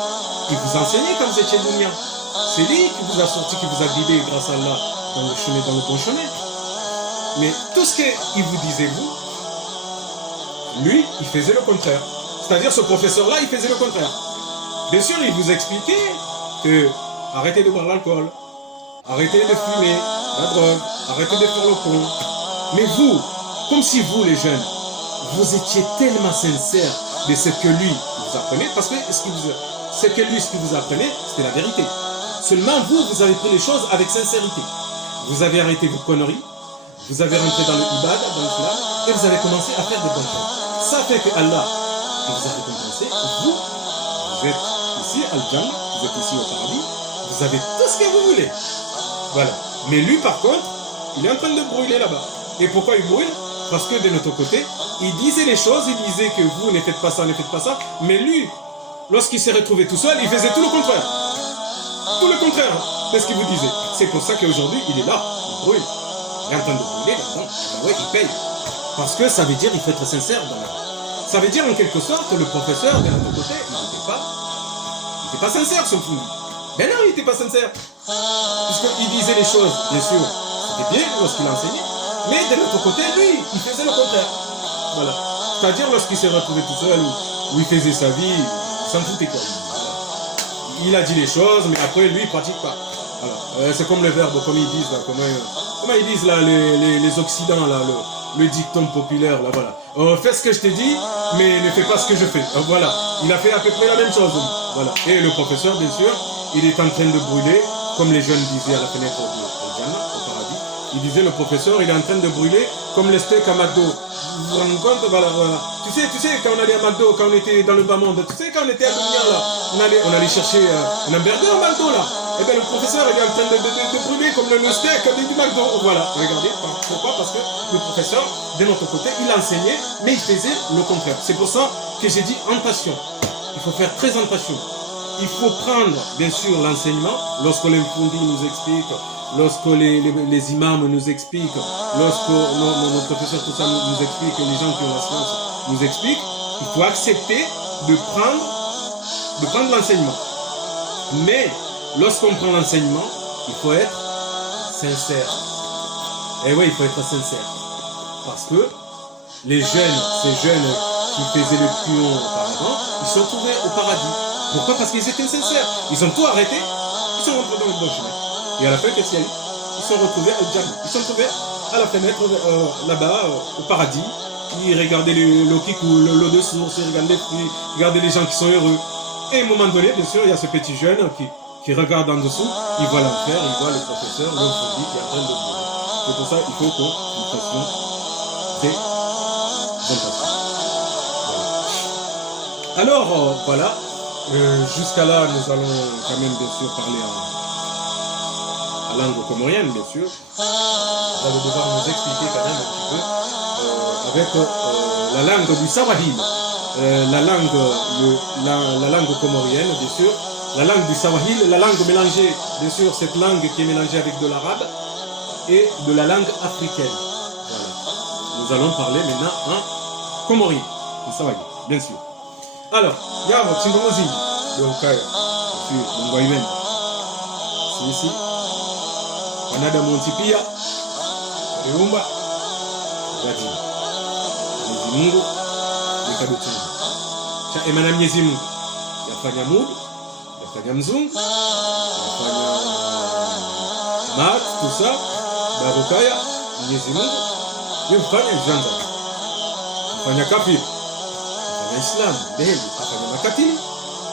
il vous enseignait quand vous étiez Dunya. C'est lui qui vous a sorti, qui vous a guidé grâce à Allah dans le chemin, dans le bon chemin. Mais tout ce qu'il vous disait, vous, lui, il faisait le contraire. C'est-à-dire ce professeur-là, il faisait le contraire. Bien sûr, il vous expliquait que arrêtez de boire l'alcool, arrêtez de fumer la drogue, arrêtez de faire le con. Mais vous, comme si vous, les jeunes, vous étiez tellement sincères de ce que lui vous apprenait, parce que ce qu'il vous apprenait, c'était la vérité. Seulement vous avez pris les choses avec sincérité. Vous avez arrêté vos conneries, vous avez rentré dans le ibad, dans l'islam, et vous avez commencé à faire des bonnes choses. Ça fait que Allah vous a récompensé. Vous êtes ici, Al-Jannah, vous êtes ici au paradis, vous avez tout ce que vous voulez. Voilà. Mais lui, par contre, il est en train de brûler là-bas. Et pourquoi il brûle? Parce que de notre côté, il disait les choses, il disait que vous ne faites pas ça, mais lui, lorsqu'il s'est retrouvé tout seul, il faisait tout le contraire. Tout le contraire de ce qu'il vous disait. C'est pour ça qu'aujourd'hui, il est là, il brûle. Il est en train de brûler là-dedans. Ben ouais, il paye. Parce que ça veut dire qu'il faut être sincère dans la vie. Ça veut dire en quelque sorte que le professeur de l'autre côté, il n'était pas sincère, ce fou. Ben non, il n'était pas sincère. Puisqu'il disait les choses, bien sûr, c'était bien lorsqu'il enseignait. Mais de l'autre côté, lui, il faisait le contraire. Voilà. C'est-à-dire lorsqu'il s'est retrouvé tout seul, où il faisait sa vie, il s'en foutait quoi. Voilà. Il a dit les choses, mais après lui, il pratique pas. Voilà. C'est comme le verbe, comme ils disent là, comment ils disent là, les Occidents là, le dicton populaire là, voilà. Fais ce que je te dis, mais ne fais pas ce que je fais. Voilà. Il a fait à peu près la même chose. Voilà. Et le professeur, bien sûr, il est en train de brûler, comme les jeunes disaient à la fenêtre du Jannah, au paradis. Il disait le professeur, il est en train de brûler comme les steaks à McDo. Vous vous rendez compte, voilà. Tu sais, quand on allait à McDo, quand on était dans le bas monde, tu sais, quand on était à Dunia, là, on allait chercher un hamburger à McDo, là. Et bien le professeur, il est en train de brûler comme le steak du McDo. Voilà, regardez. Pourquoi? Parce que le professeur, de notre côté, il enseignait, mais il faisait le contraire. C'est pour ça que j'ai dit attention. Il faut faire très attention. Il faut prendre, bien sûr, l'enseignement, lorsque les Fundi nous expliquent, lorsque les imams nous expliquent, lorsque nos professeurs, tout ça nous explique, les gens qui ont la science nous expliquent, il faut accepter de prendre l'enseignement. Mais, lorsqu'on prend l'enseignement, il faut être sincère. Et oui, il faut être sincère. Parce que les jeunes, ces jeunes qui faisaient le pion auparavant, ils sont trouvés au paradis. Pourquoi? Parce qu'ils étaient sincères. Ils ont tout arrêté, ils sont rentrés dans le bon chemin. Et à la fin, qu'est-ce qu'il y a eu? Ils sont retrouvés au Djamou. Ils sont trouvés à la fenêtre, là-bas, au paradis. Ils regardaient l'eau qui coule, l'eau de source, ils regardaient les fruits, ils regardaient les gens qui sont heureux. Et à un moment donné, bien sûr, il y a ce petit jeune qui regarde en dessous, il voit l'enfer, il voit le professeur, le Fundi qui est en train de mourir. C'est pour ça qu'il faut que nous fassions très attention. Voilà. Alors, voilà. Jusqu'à là, nous allons quand même bien sûr parler en langue comorienne, bien sûr. Vous allez devoir nous expliquer quand même un petit peu avec la langue du Sawahil, la langue comorienne, bien sûr, la langue du Sawahil, la langue mélangée, bien sûr, cette langue qui est mélangée avec de l'arabe et de la langue africaine. Voilà. Nous allons parler maintenant en comorien, du Sawahil, bien sûr. Alors, yabo tsingomozi yokaya si mungwaimen sisi wanadamu pia waliumba wajini Mwenyezi Mungu nikadutana cha emana Mwenyezi Mungu yafanya mudu yafanya mzungu yafanya mat tusa barukaya Mwenyezi Mungu yafanya janga yafanya kafiri Islam dhehebu afanya makatili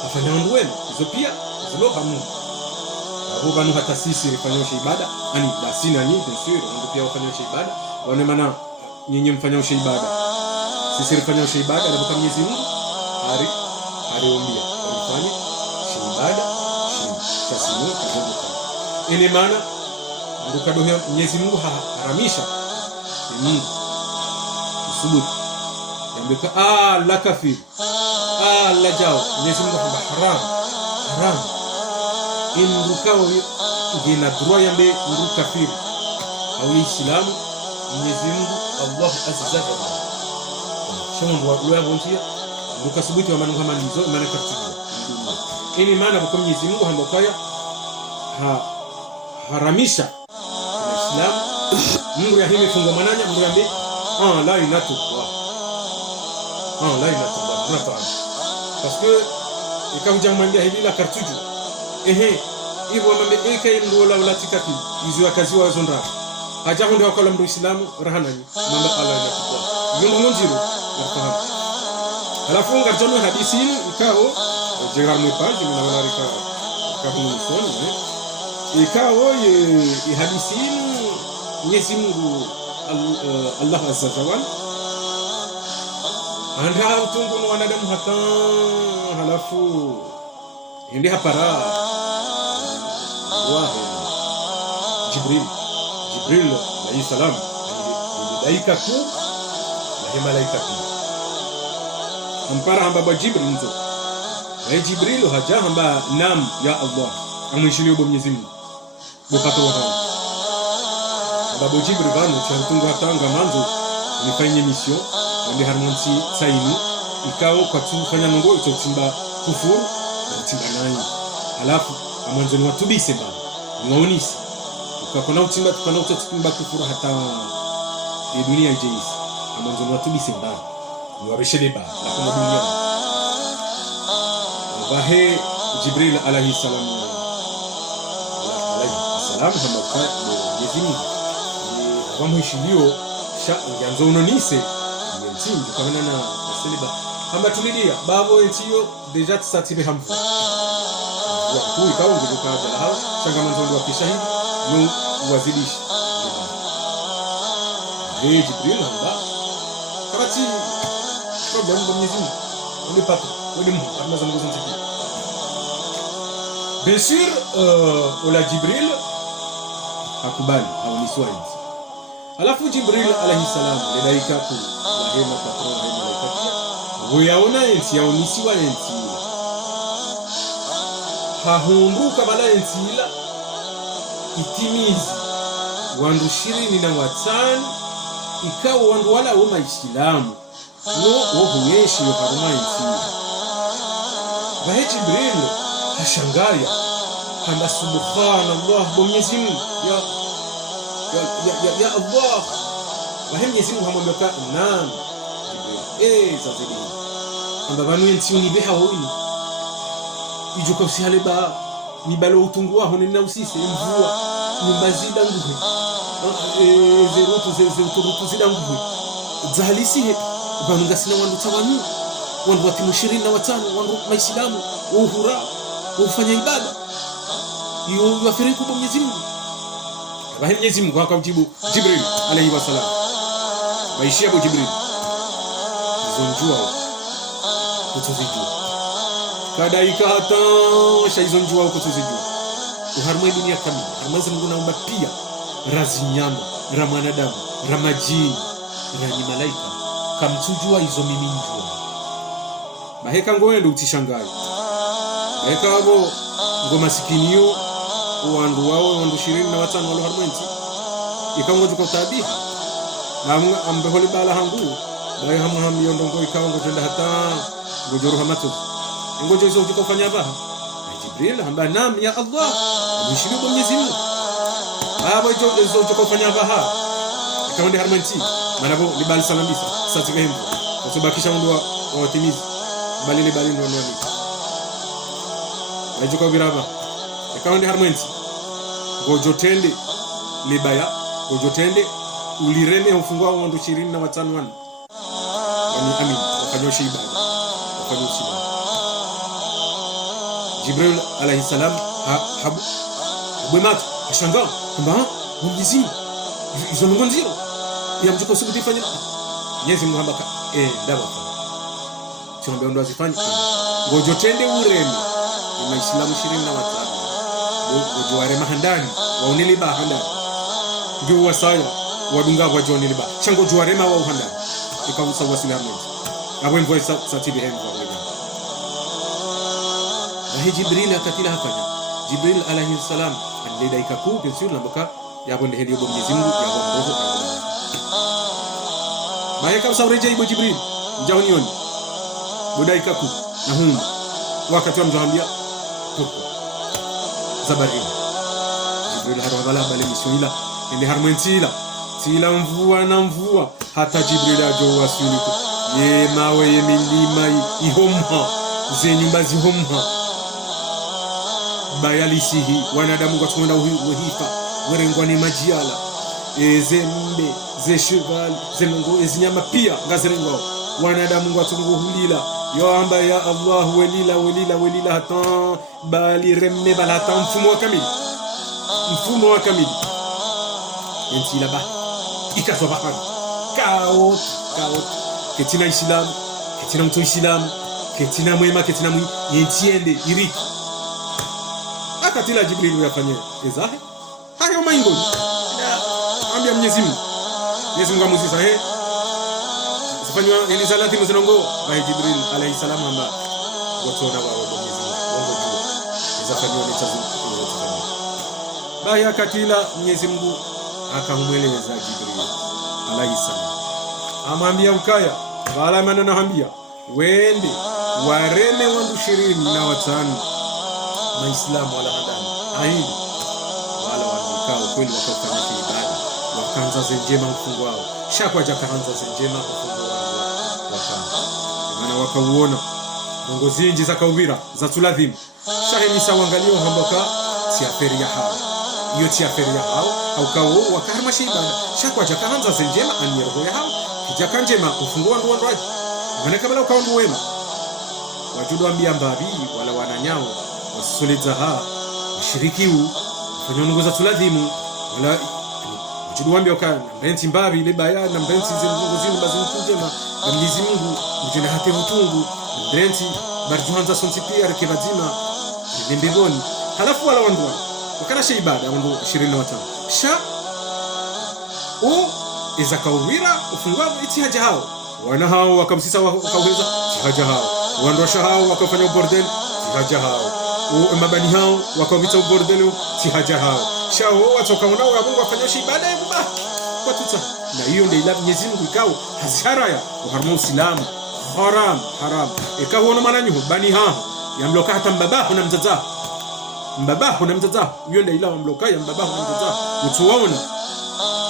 afanya ondueni hizo pia ziloha Mungu abo banu hata sisi rifanyosha ibada ani basi na nyinyi tusiri ndio pia wafanyosha ibada wane maana nyinyi mfanyosha ibada sisi rifanyosha ibada na kama Mwenyezi Mungu aliombia wafanye ibada shasimu kuzoka ine maana ndio kadohe Mwenyezi Mungu haramisha ni Mungu usubutu yambeka la kafir la jao Mwenyezi Mungu haram indukao ngina droit yambe ndu kafir au Islamu Mwenyezi Mungu Allah azza wa jalla shombo wa bontia ndukasubuti wa manunga mandizo maana kafir ini maana kwa Mwenyezi Mungu hambokaya haramisha Islam Mungu yahime fungo mananya Mungu yambe la inatu là il attend parce que et quand vous demandez à la cartouche il voit même et quand il doit la tikaki ils ont akazi wa zonda haja honde wakala mdu Islamu rahanani mama Allah inatubwa yondo nonjiro nafahamu alafu ngarjono hadithi ikao jegar me page na wanarika kahumu soni ikao ye hadithi Mwenyezi Mungu Allah azza wa jalla anda utungu na wanadamu hata halafu hindi hapara wahe Jibril alayhi salam malaika ku na malaika ku ampara amba Jibril nzo na Jibril haja amba nam ya Allah amwishilio bo Mwenyezi Mungu bokato wa amba Jibril bano cha utungu hata ngamanzo nifanye mission ndi harmonsi saini ikao kwa tufanya mungu itotimba kufuru utimba nani alafu amwanzo ni watubise bana niwaonisi ukakona utimba tukana utotimba kufuru hata dunia ijeisi amwanzo ni watubise bana wabeshele ba la kuna dunia bahe Jibril alayhi salam kama kwa yezini wamhishilio sha nganzo unonise ntimbi kwa na seliba hamba tulilia babo etiyo deja tsatibe hamfu wa kui kaungi dukaja hao shanga manzo wa kishahidi no wazidishi Jibril hamba kabati problem Mwenyezi Mungu unipata wadimu kama zangu zote. Bien sûr ola Jibril akubali hauniswa hizi. Alafu Jibril alayhi salam ledaika ku la hema patron wa malaika huyaona ensi yaunisiwa ensi hahunduka bala ensi ila itimizi wandu 25 ikawa wandu wala wa Islamu no wohuyeshi yo haruma ensi bahe Jibril hashangaya handa subhanallah Mwenyezi Mungu ya Allah bahe Mwenyezi Mungu hamwambia naam Jibril sasa handa banu ensi unibeha hoyi ijuka usihale ba ni balo utungu waho ni nausise mvua nyumbazida nguhe zerutu zida nguhe zahalisihe banu ngasina wandu tawani wandu watimu 25 wandu Waislamu uhura ufanya ibada hiyo yafiriku kwa Mwenyezi Mungu bahe Mwenyezi Mungu akamjibu Jibril alayhi wasallam baishia kwa Jibril zonjua kutuzijua kadaika hata shaizonjua kutuzijua uharmwe dunia kamili harmazi Mungu naomba pia razinyama ramanadamu ramajini rani malaika kamtujua hizo mimi njua baheka ngoendo utishangaye baheka wabo ngo masikiniyo wandu wao wandu 25 walo harmenti ikango juko tabiha na ambeholi bala hangu bae hamham yondongo ikango jenda hata ngojoro hamatu ngojo hizo ukifanya baha Jibril hamba nam ya Allah mshibu kwa Mwenyezi Mungu abo hizo ukifanya baha ikango harmenti manabo libal salambisa sasa vihembo usibakisha mundu wa watimizi bali ni bali ndo nani ajuka viraba ikango harmenti ngojotende libaya ngojotende ulireme ufungwa wandu 25 wana yani amin wafanyosha ibada wafanyosha Jibril alayhi salam habwemat ashanga kwamba Mwenyezi Mungu hizo ngonziro ya mjiko usiku tifanya Mwenyezi Mungu hambaka ndawa tunaomba ndo azifanye ngojotende ureme ni Waislamu 25 ngojuare mahandani waunili ba handani ndio wasaya wadunga wa John liba chango juarema wa uhanda ikawusa wasilamu abo mvoi satibi hembo wa Jibril akatila hafanya Jibril alayhi salam alida ikaku bien sûr lambaka yabonde heli yobo Mwenyezi Mungu yabo mbogo bae kama saureje ibo Jibril njahonioni bodai ikaku na humu wakati wa mjahambia zabari Jibril harwala bale misionila ile harmentila sila mvua na mvua hata Jibril ajo wasuliko ye mawe ye milima ihomha zenyumba zihomha bayalisihi wanadamu kwa tuenda uhifa werengwa ni majiala zembe zeshival zenongo ezinyama pia ngazerengwa wanadamu kwa tungo hulila yo amba ya Allah welila hata bali remme balata mfumo wa kamili entila ba ikazo bahani kaot ketina Islam ketina mtu Islam ketina mwema ketina mwi yentiende iriki akatila Jibril yafanye ezahe hayo maingo ambia Mwenyezi Mungu amuziza sifanywa ili salati mzinongo ba Jibril alayhi salam amba wotona wa Mwenyezi Mungu wango juu zafanywa ni tazu ba yakatila Mwenyezi Mungu akamweleza Jibril alayhi salam amwambia ukaya wala maneno hambia wende wareme wandu 25 Waislamu wala hadani aidi wala wandikao kweli wakafanya ibada wakanza zenjema mfungo wao shakwa jakaanza zenjema mfungo wao maana wakauona Mungu zinji za kaubira za tuladhimu shaheni sawangalio hamboka tiaferi ya hao iyo tiaferi ya hao au kawo wakarma shibana shakwa jakahanza zenjema anirgo ya hao kijaka njema ufungua ndo ndo maana kabla ukawa wema wajudo ambia mbabi wala wananyao wasoleza ha shirikiu fanya nungu za tuladhimu wala wajudo ambia ukana mbenti mbabi ile baya na mbenti zenungu zinu bazinkujema na Mwenyezi Mungu mjene hake utungu mbenti barjuhanza sontipia rekebadima nembeboni halafu wala wanduwa wakana sheibada wandu 25 sha o izakawira ufungwa iti haja hao wana hao wakamsisa wakaweza haja hao wandosha hao wakafanya bordel haja hao o mabani hao wakawita bordel haja hao sha o watoka wanao wa Mungu wafanya sheibada yeba kwa tuta na hiyo ndio ila Mwenyezi Mungu ikao hazara ya uharmu Uislamu haram ikawa wana mananyu bani hao yamloka hata mbabahu na mzaza mbabahu na mzaza hiyo ndio ila mamloka ya mbabahu na mzaza utuwaona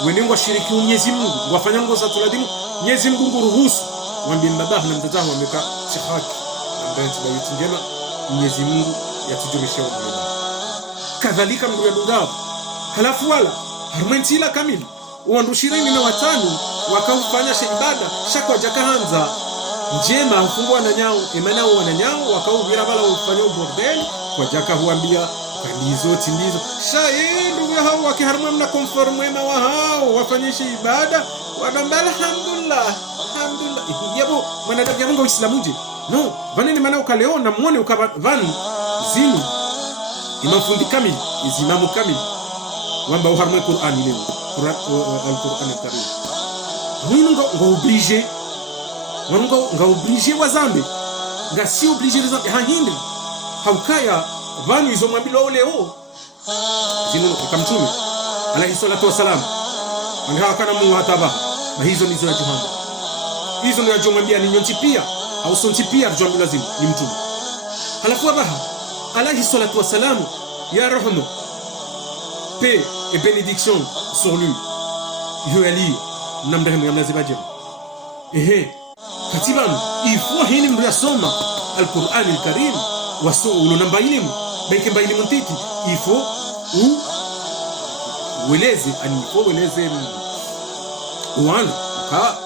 wenengo washiriki Mwenyezi Mungu wafanya ngo za tuladimu Mwenyezi Mungu ruhusu mwambie mbabahu na mzaza wameka shahaki ambaye tubayiti njema Mwenyezi Mungu yatujumisha umema kadhalika mndu ya dungao halafu wala harmentila kamili wandu 25 wakaufanya sheibada shakwa jakahanza njema ufungwa na nyao emanao wananyao wakaubira bala ufanya bordel kwa jaka huambia kandizo tindizo shaidu ya hao wakiharmu mna conforme na wao wafanyishe ibada wadamba alhamdulillah yabo mwanadamu ya Mungu Uislamu je no vanene maana ukaleo na muone ukavan zinu imafundi kamili izimamu kamili wamba uharmu Qur'an leo Qur'an al-Karim nini ngo obligé nga obligé wazambe nga si obligé les zambe hahindi haukaya vanu izo mwambilo oleo zino kamtume alayhi salatu wasalam angawa kana Mungu hataba na hizo nizo ya Muhammad hizo ni ya mwambia ni nyonti pia au sonti pia jambo lazima ni mtume halafu abaha alayhi salatu wasalam ya rahmu paix et bénédiction sur lui yoali namdehemu yamlaziba jema katibanu ifua hini mdu yasoma al-Qur'an al-Karim wasuulu namba ilimu beke mba ilimu ntiti ifo weleze anifo weleze uwandu uka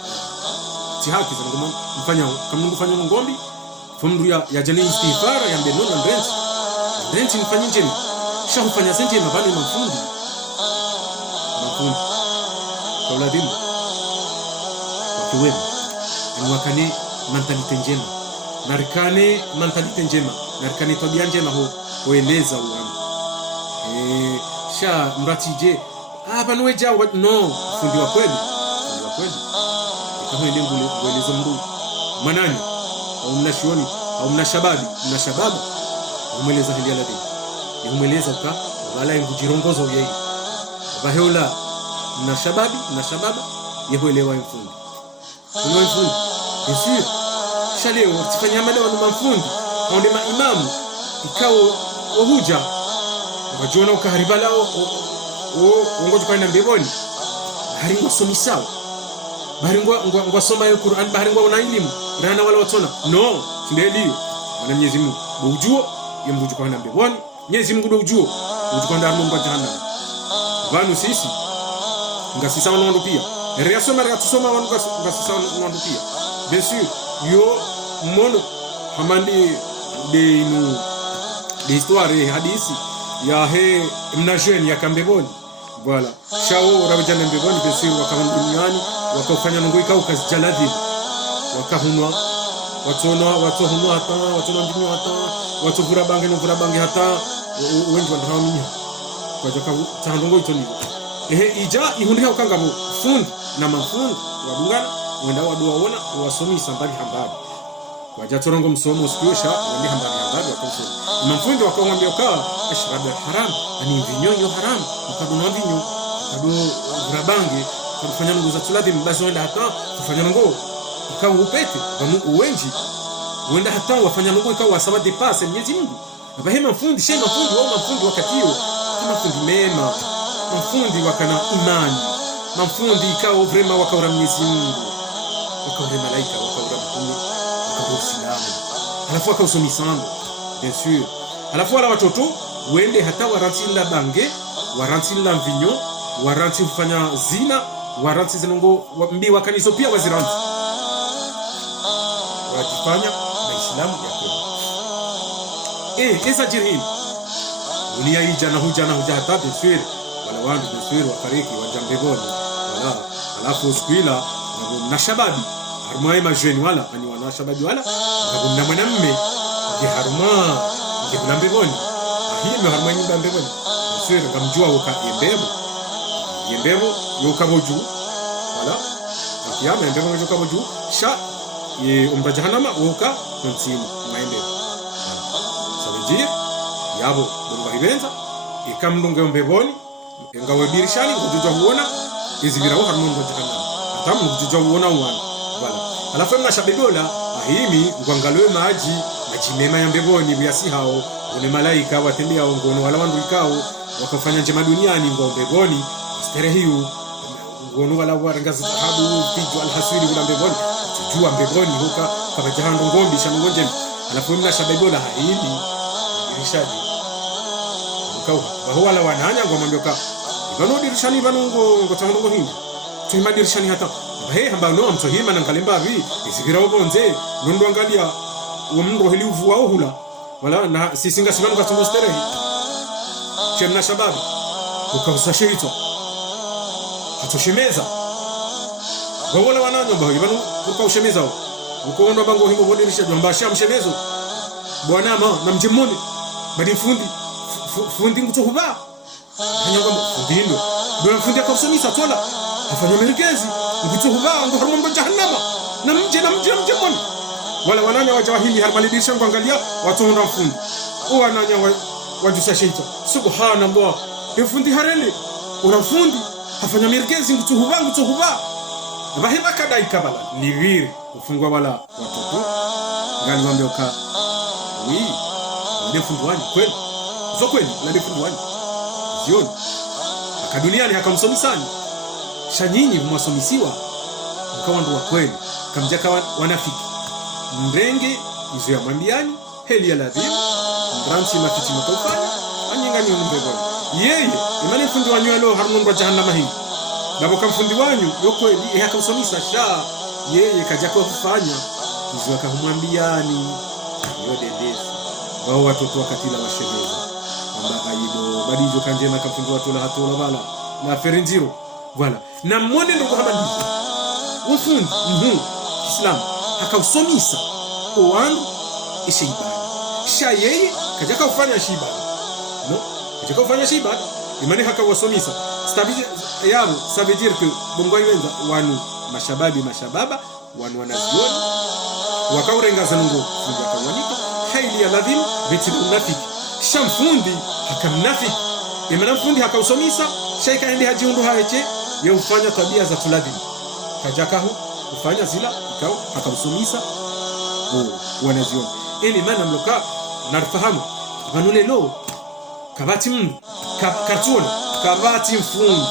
tihaki za ngoma mfanya kamungu fanya ngombi fumdu ya jani istighfara ya mbeno na ndrenti mfanya njema shahu fanya sente mabani mafundi kauladimu wakiwema wakane mentalite njema narikane mentalite njema narikane tabia njema hoeleza uwana sha mratije hapa niwe jawa no fundi wa kweli kama ile nguelezo mru manani au mnashioni au mnashababi umeleza hili aladi umeleza ka wala ngujirongozo yeye baheula mnashababa yehoelewa mfundi uno mfundi Yesu shaleo tifanya mada wa mfundi au ni maimamu ikao wahuja wajiona ukaharibala ngoja kwa mbeboni haringo somisao baringwa soma ya Qur'an baringwa una elimu rana wala watona no ndelio na Mwenyezi Mungu ujuo yembuju kwa mbeboni Mwenyezi Mungu ujuo ujuo ndani mwa jahannam vanu sisi ngasisa wanondo pia reasoma tusoma wanu ngasisa wanondo pia bien sûr yo mono hamandi de histoire hadisi ya he mnajeni ya kambeboni voilà shao rabijana mbeboni bien sûr wakaona duniani wakafanya nungu ikao kazijaladhi wakahunwa watohunwa hata watona ndinyo hata watovura bange hata wengi wanahaminya kwa jaka tahandongo itoni ija ihundi ukangabo fundi na mafundi wadungana wenda waduwaona wasomisa mbali hambali wajatorongo msomo usikiosha wende hambali wakoso mafundi wakamwambia kwa ashrabu haram ani vinyonyo haram ukaduna vinyo kadu vrabange kufanya nguzo za tuladi basi wenda hata kufanya ngo ikawa upete uwenji wenda hata wafanya ngo ikawa sawa de passe Mwenyezi Mungu abahema mafundi shema mafundi wao mafundi wakatio kama fundi mema mafundi wakana imani mafundi ikawa vrema wakaura Mwenyezi Mungu wakaure malaika wakaura mtume wakaura uislamu alafu akausomisana bien sûr alafu wala watoto wende hata warantila bange warantila mvinyo waranti kufanya zina waranti zinongo mbi wakanizo pia waziranti wajifanya Waislamu ya kweli esa jirhim dunia hii jana huja hata bien sûr wala wandu bien sûr wafariki wajambegoni wala alafu sikuila na shababi harmai majeni wala ani wana shababi wala na mwanamume harma mbegoni ahime harma nyumba mbegoni sio ngamjua uka yembebo yoka boju wala akiyama yembebo yoka boju sha ye umba jahannama uka ntsimu maende sabeji yabo bunga hibenza ikamndunga mbegoni ngawe dirishani kujua huona izibira wa harma umba jahannama atamu kujua huona wana wala alafu mna shabedola ahimi ngwangaloe maji mema ya mbegoni biasi hao une malaika watembea ngono wala wandu ikao wakafanya njema duniani ngo mbegoni sterehiu ngono wala warangaza dhahabu fijo alhasiri wala mbegoni tujua mbegoni huka kama jahando ngombi shangonje alafu mna shabegola haili irishadi ukao baho wala wananya ngomambioka bano dirishani bano ngo tango hindi tuima dirishani hata hamba no mtohima na ngalemba vi isibira obonze ndo angalia umndo heli uvu wao hula wala na sisinga sibanu katongo sterehi chemna shababu ukausa sheito atoshemeza gogola wananyo baho ibanu ukaushemeza ukondo bango himo bodirisha jambasha mshemezo bwana ma na mjimoni badi fundi ngutuhuba hanyaga fundindo bwana fundi akosomisa tola afanya merikezi ngutuhuba ngo harumbo jahannama na mjimoni wala wananya wajawahili harmalidisha kuangalia watu ndo mfundi wananya wajusa sheito subhanallah mfundi harele unafundi afanya mirgezi ngutuhuba bahiba kadai kabala niviri ufungwa wala watoto ngali wambioka wi ndio fundi wani kweli zo kweli ndio fundi wani zioni akaduniani akamsomisani shanyinyi mwasomisiwa mkawa ndo wa kweli kamjaka wanafiki ndenge izo ya mwambiani heli ya ladhimu mransi mafiti mkofanya anyingani mbegoni yeye imani fundi wanyu leo harmundo jahannama hii nabo kamfundi wanyu yokweli akamsomisa sha yeye kaja kufanya izo akamwambiani yodedesi wao watoto wakatila washemeza kwamba aido badijo kanjema kamfundi watu la hatola bala na ferenziro wala na mwone ndo kama ndizo wafundi Islam akausomisa owandu ishibada sha yeye kajaka kufanya shibada no kajaka kufanya shibada imani hakawasomisa stabiji yabo sabedir que bongo iwenza wanu mashababa wanu wanazioni wakaurenga zanungo fundi akawanika haili ya ladhim beti unafiki shamfundi hakamnafiki imana fundi hakausomisa shaika ende hajiundu haeche ya ufanya tabia za tuladhim kajaka kufanya zila ikao hakamsomisa wanazioni ili maana mloka nafahamu vanule lo kabati mnu kartuni kabati mfundi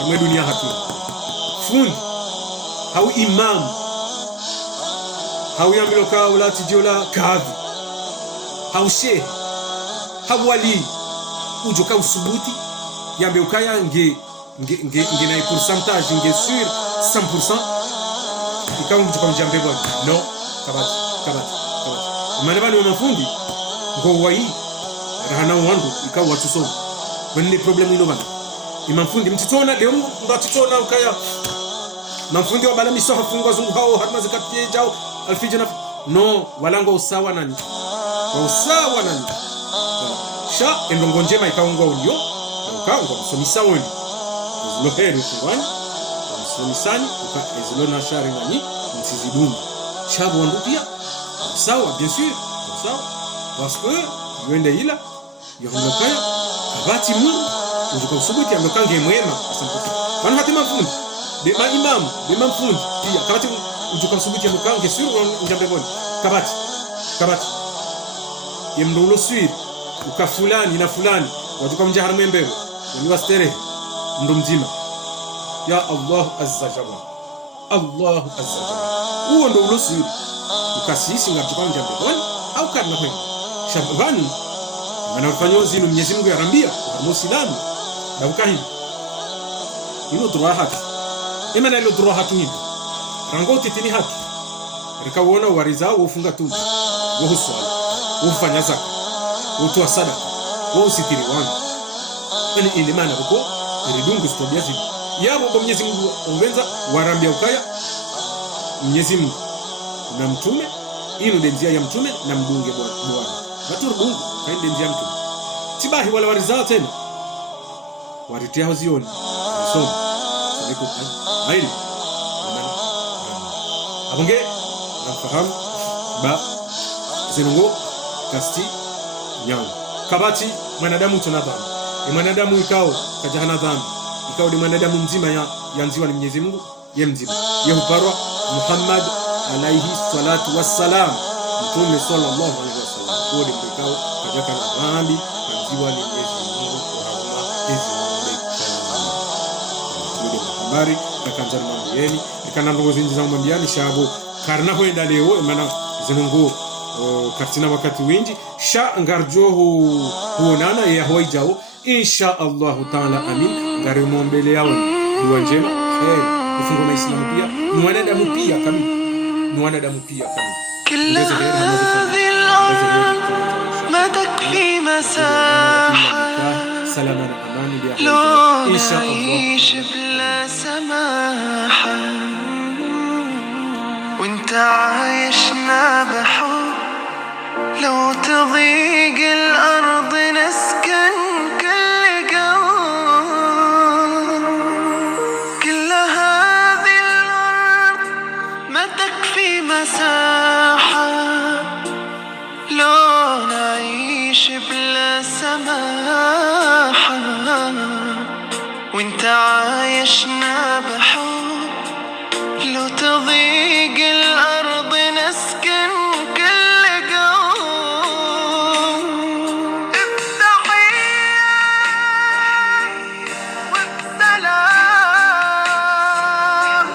amwe dunia hakuna fundi hau imam hau yamloka ulati jola kadhi hau shehe hau wali ujoka usubuti yambe ukaya nge na pourcentage nge sur 100% ikawa mtu kama jambe bwana no kabati maana bali mafundi ngo wai rahana wandu ikawa watu so bali problem ino bana imamfundi mtitona leo ndo titona ukaya na mfundi wa bala misoha fungwa zungu hao hatma zikatie jao alfijana no walango usawa nani sha endongo njema ikaungwa ulio ukaungwa msomisa woni zilo heri fungwani msomisani uka ezilo na shari nani msizidumu shabo ndo pia sawa bien sûr sawa parce que yende ila yondokaya kabati mungu ndio usubuti amdokange mwema asante bana hatima fundi de ma imam de mamfundi pia kabati ndio usubuti amdokange sur njambe boni kabati yemdolo suite ukafulani na fulani watuka mjahar mbembe ni wastere ndo mzima ya Allah azza jalla Allahu azza wa jalla. Huo ndio ulosiri ukasisi ngapikana jambo bwana au kana kwenda Shaban anafanya zinu Mwenyezi Mungu yarambia Muislamu na ukahini ino droit haki imana ilo droit haki hivi rangoti tini haki rikawona wariza ufunga tu wo swala ufanya zaka utoa sadaka wo usitiri wangu yani ile maana kuko ridungu stobia zivi yabo kwa Mwenyezi Mungu ongenza warambia ukaya Mwenyezi Mungu na mtume ino denzia ya mtume na mbunge bwana baturu bungu kainde denzia mtume tibahi wala wariza tena waritia hozioni soma saliku haili abonge nafahamu ba zinungo kasti nyango kabati mwanadamu tuna dhambi mwanadamu ikao kajahana dhambi ikao ni mwanadamu mzima yanziwa ni Mwenyezi Mungu ye mzima ye huparwa Muhammad alayhi salatu wassalam mtume sallallahu alaihi wasallam kwa ni ikao kajaka na dhambi yanziwa ni Mwenyezi Mungu kwa hizo habari kakanzana mambieni ikana ndongo zinji za mambiani shabo karna hoenda leo maana zinungu kartina wakati wingi sha ngarjohu huonana ya hoijao insha Allah taala amin ngare muombele yao dua njema kufunga na Islamu pia ni wanadamu pia kamili كل هذه الأرض ما تكفي مساحة سلاما أمان لو نعيش بلا سماحة وانت عايشنا بحب لو تضيق الأرض نسكن كل قلب كل هذه الأرض ما تكفي مساحة لو نعيش بلا سماحة وانت عايشنا بحب لو تضيق الأرض نسكن كل قوم بتحية وبسلام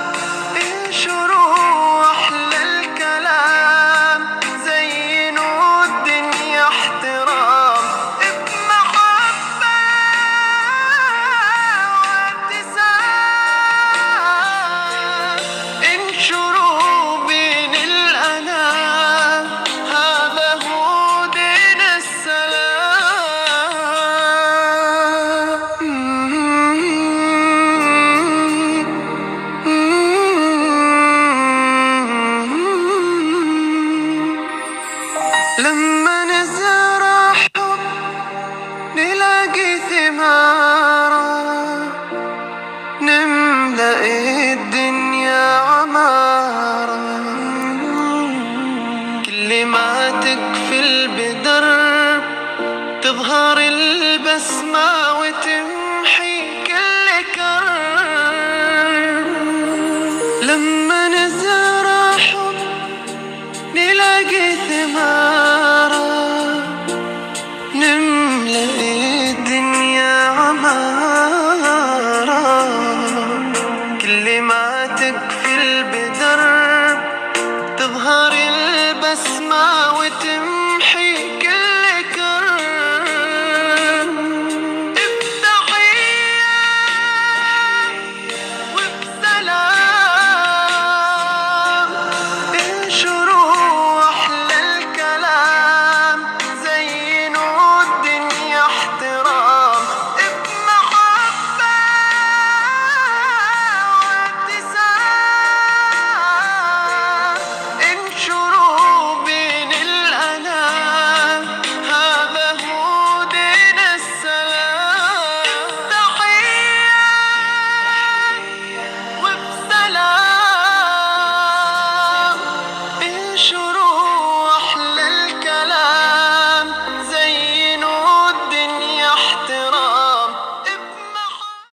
انشروا أحلى الكلام زينوا الدنيا احترام بمحبة وابتسام انشروا بين الأنام هذا هو دين السلام لما نزرع حب نلاقي ثماره نملأ الدنيا عمارة كل ما تكفل بدرب تظهر البسمة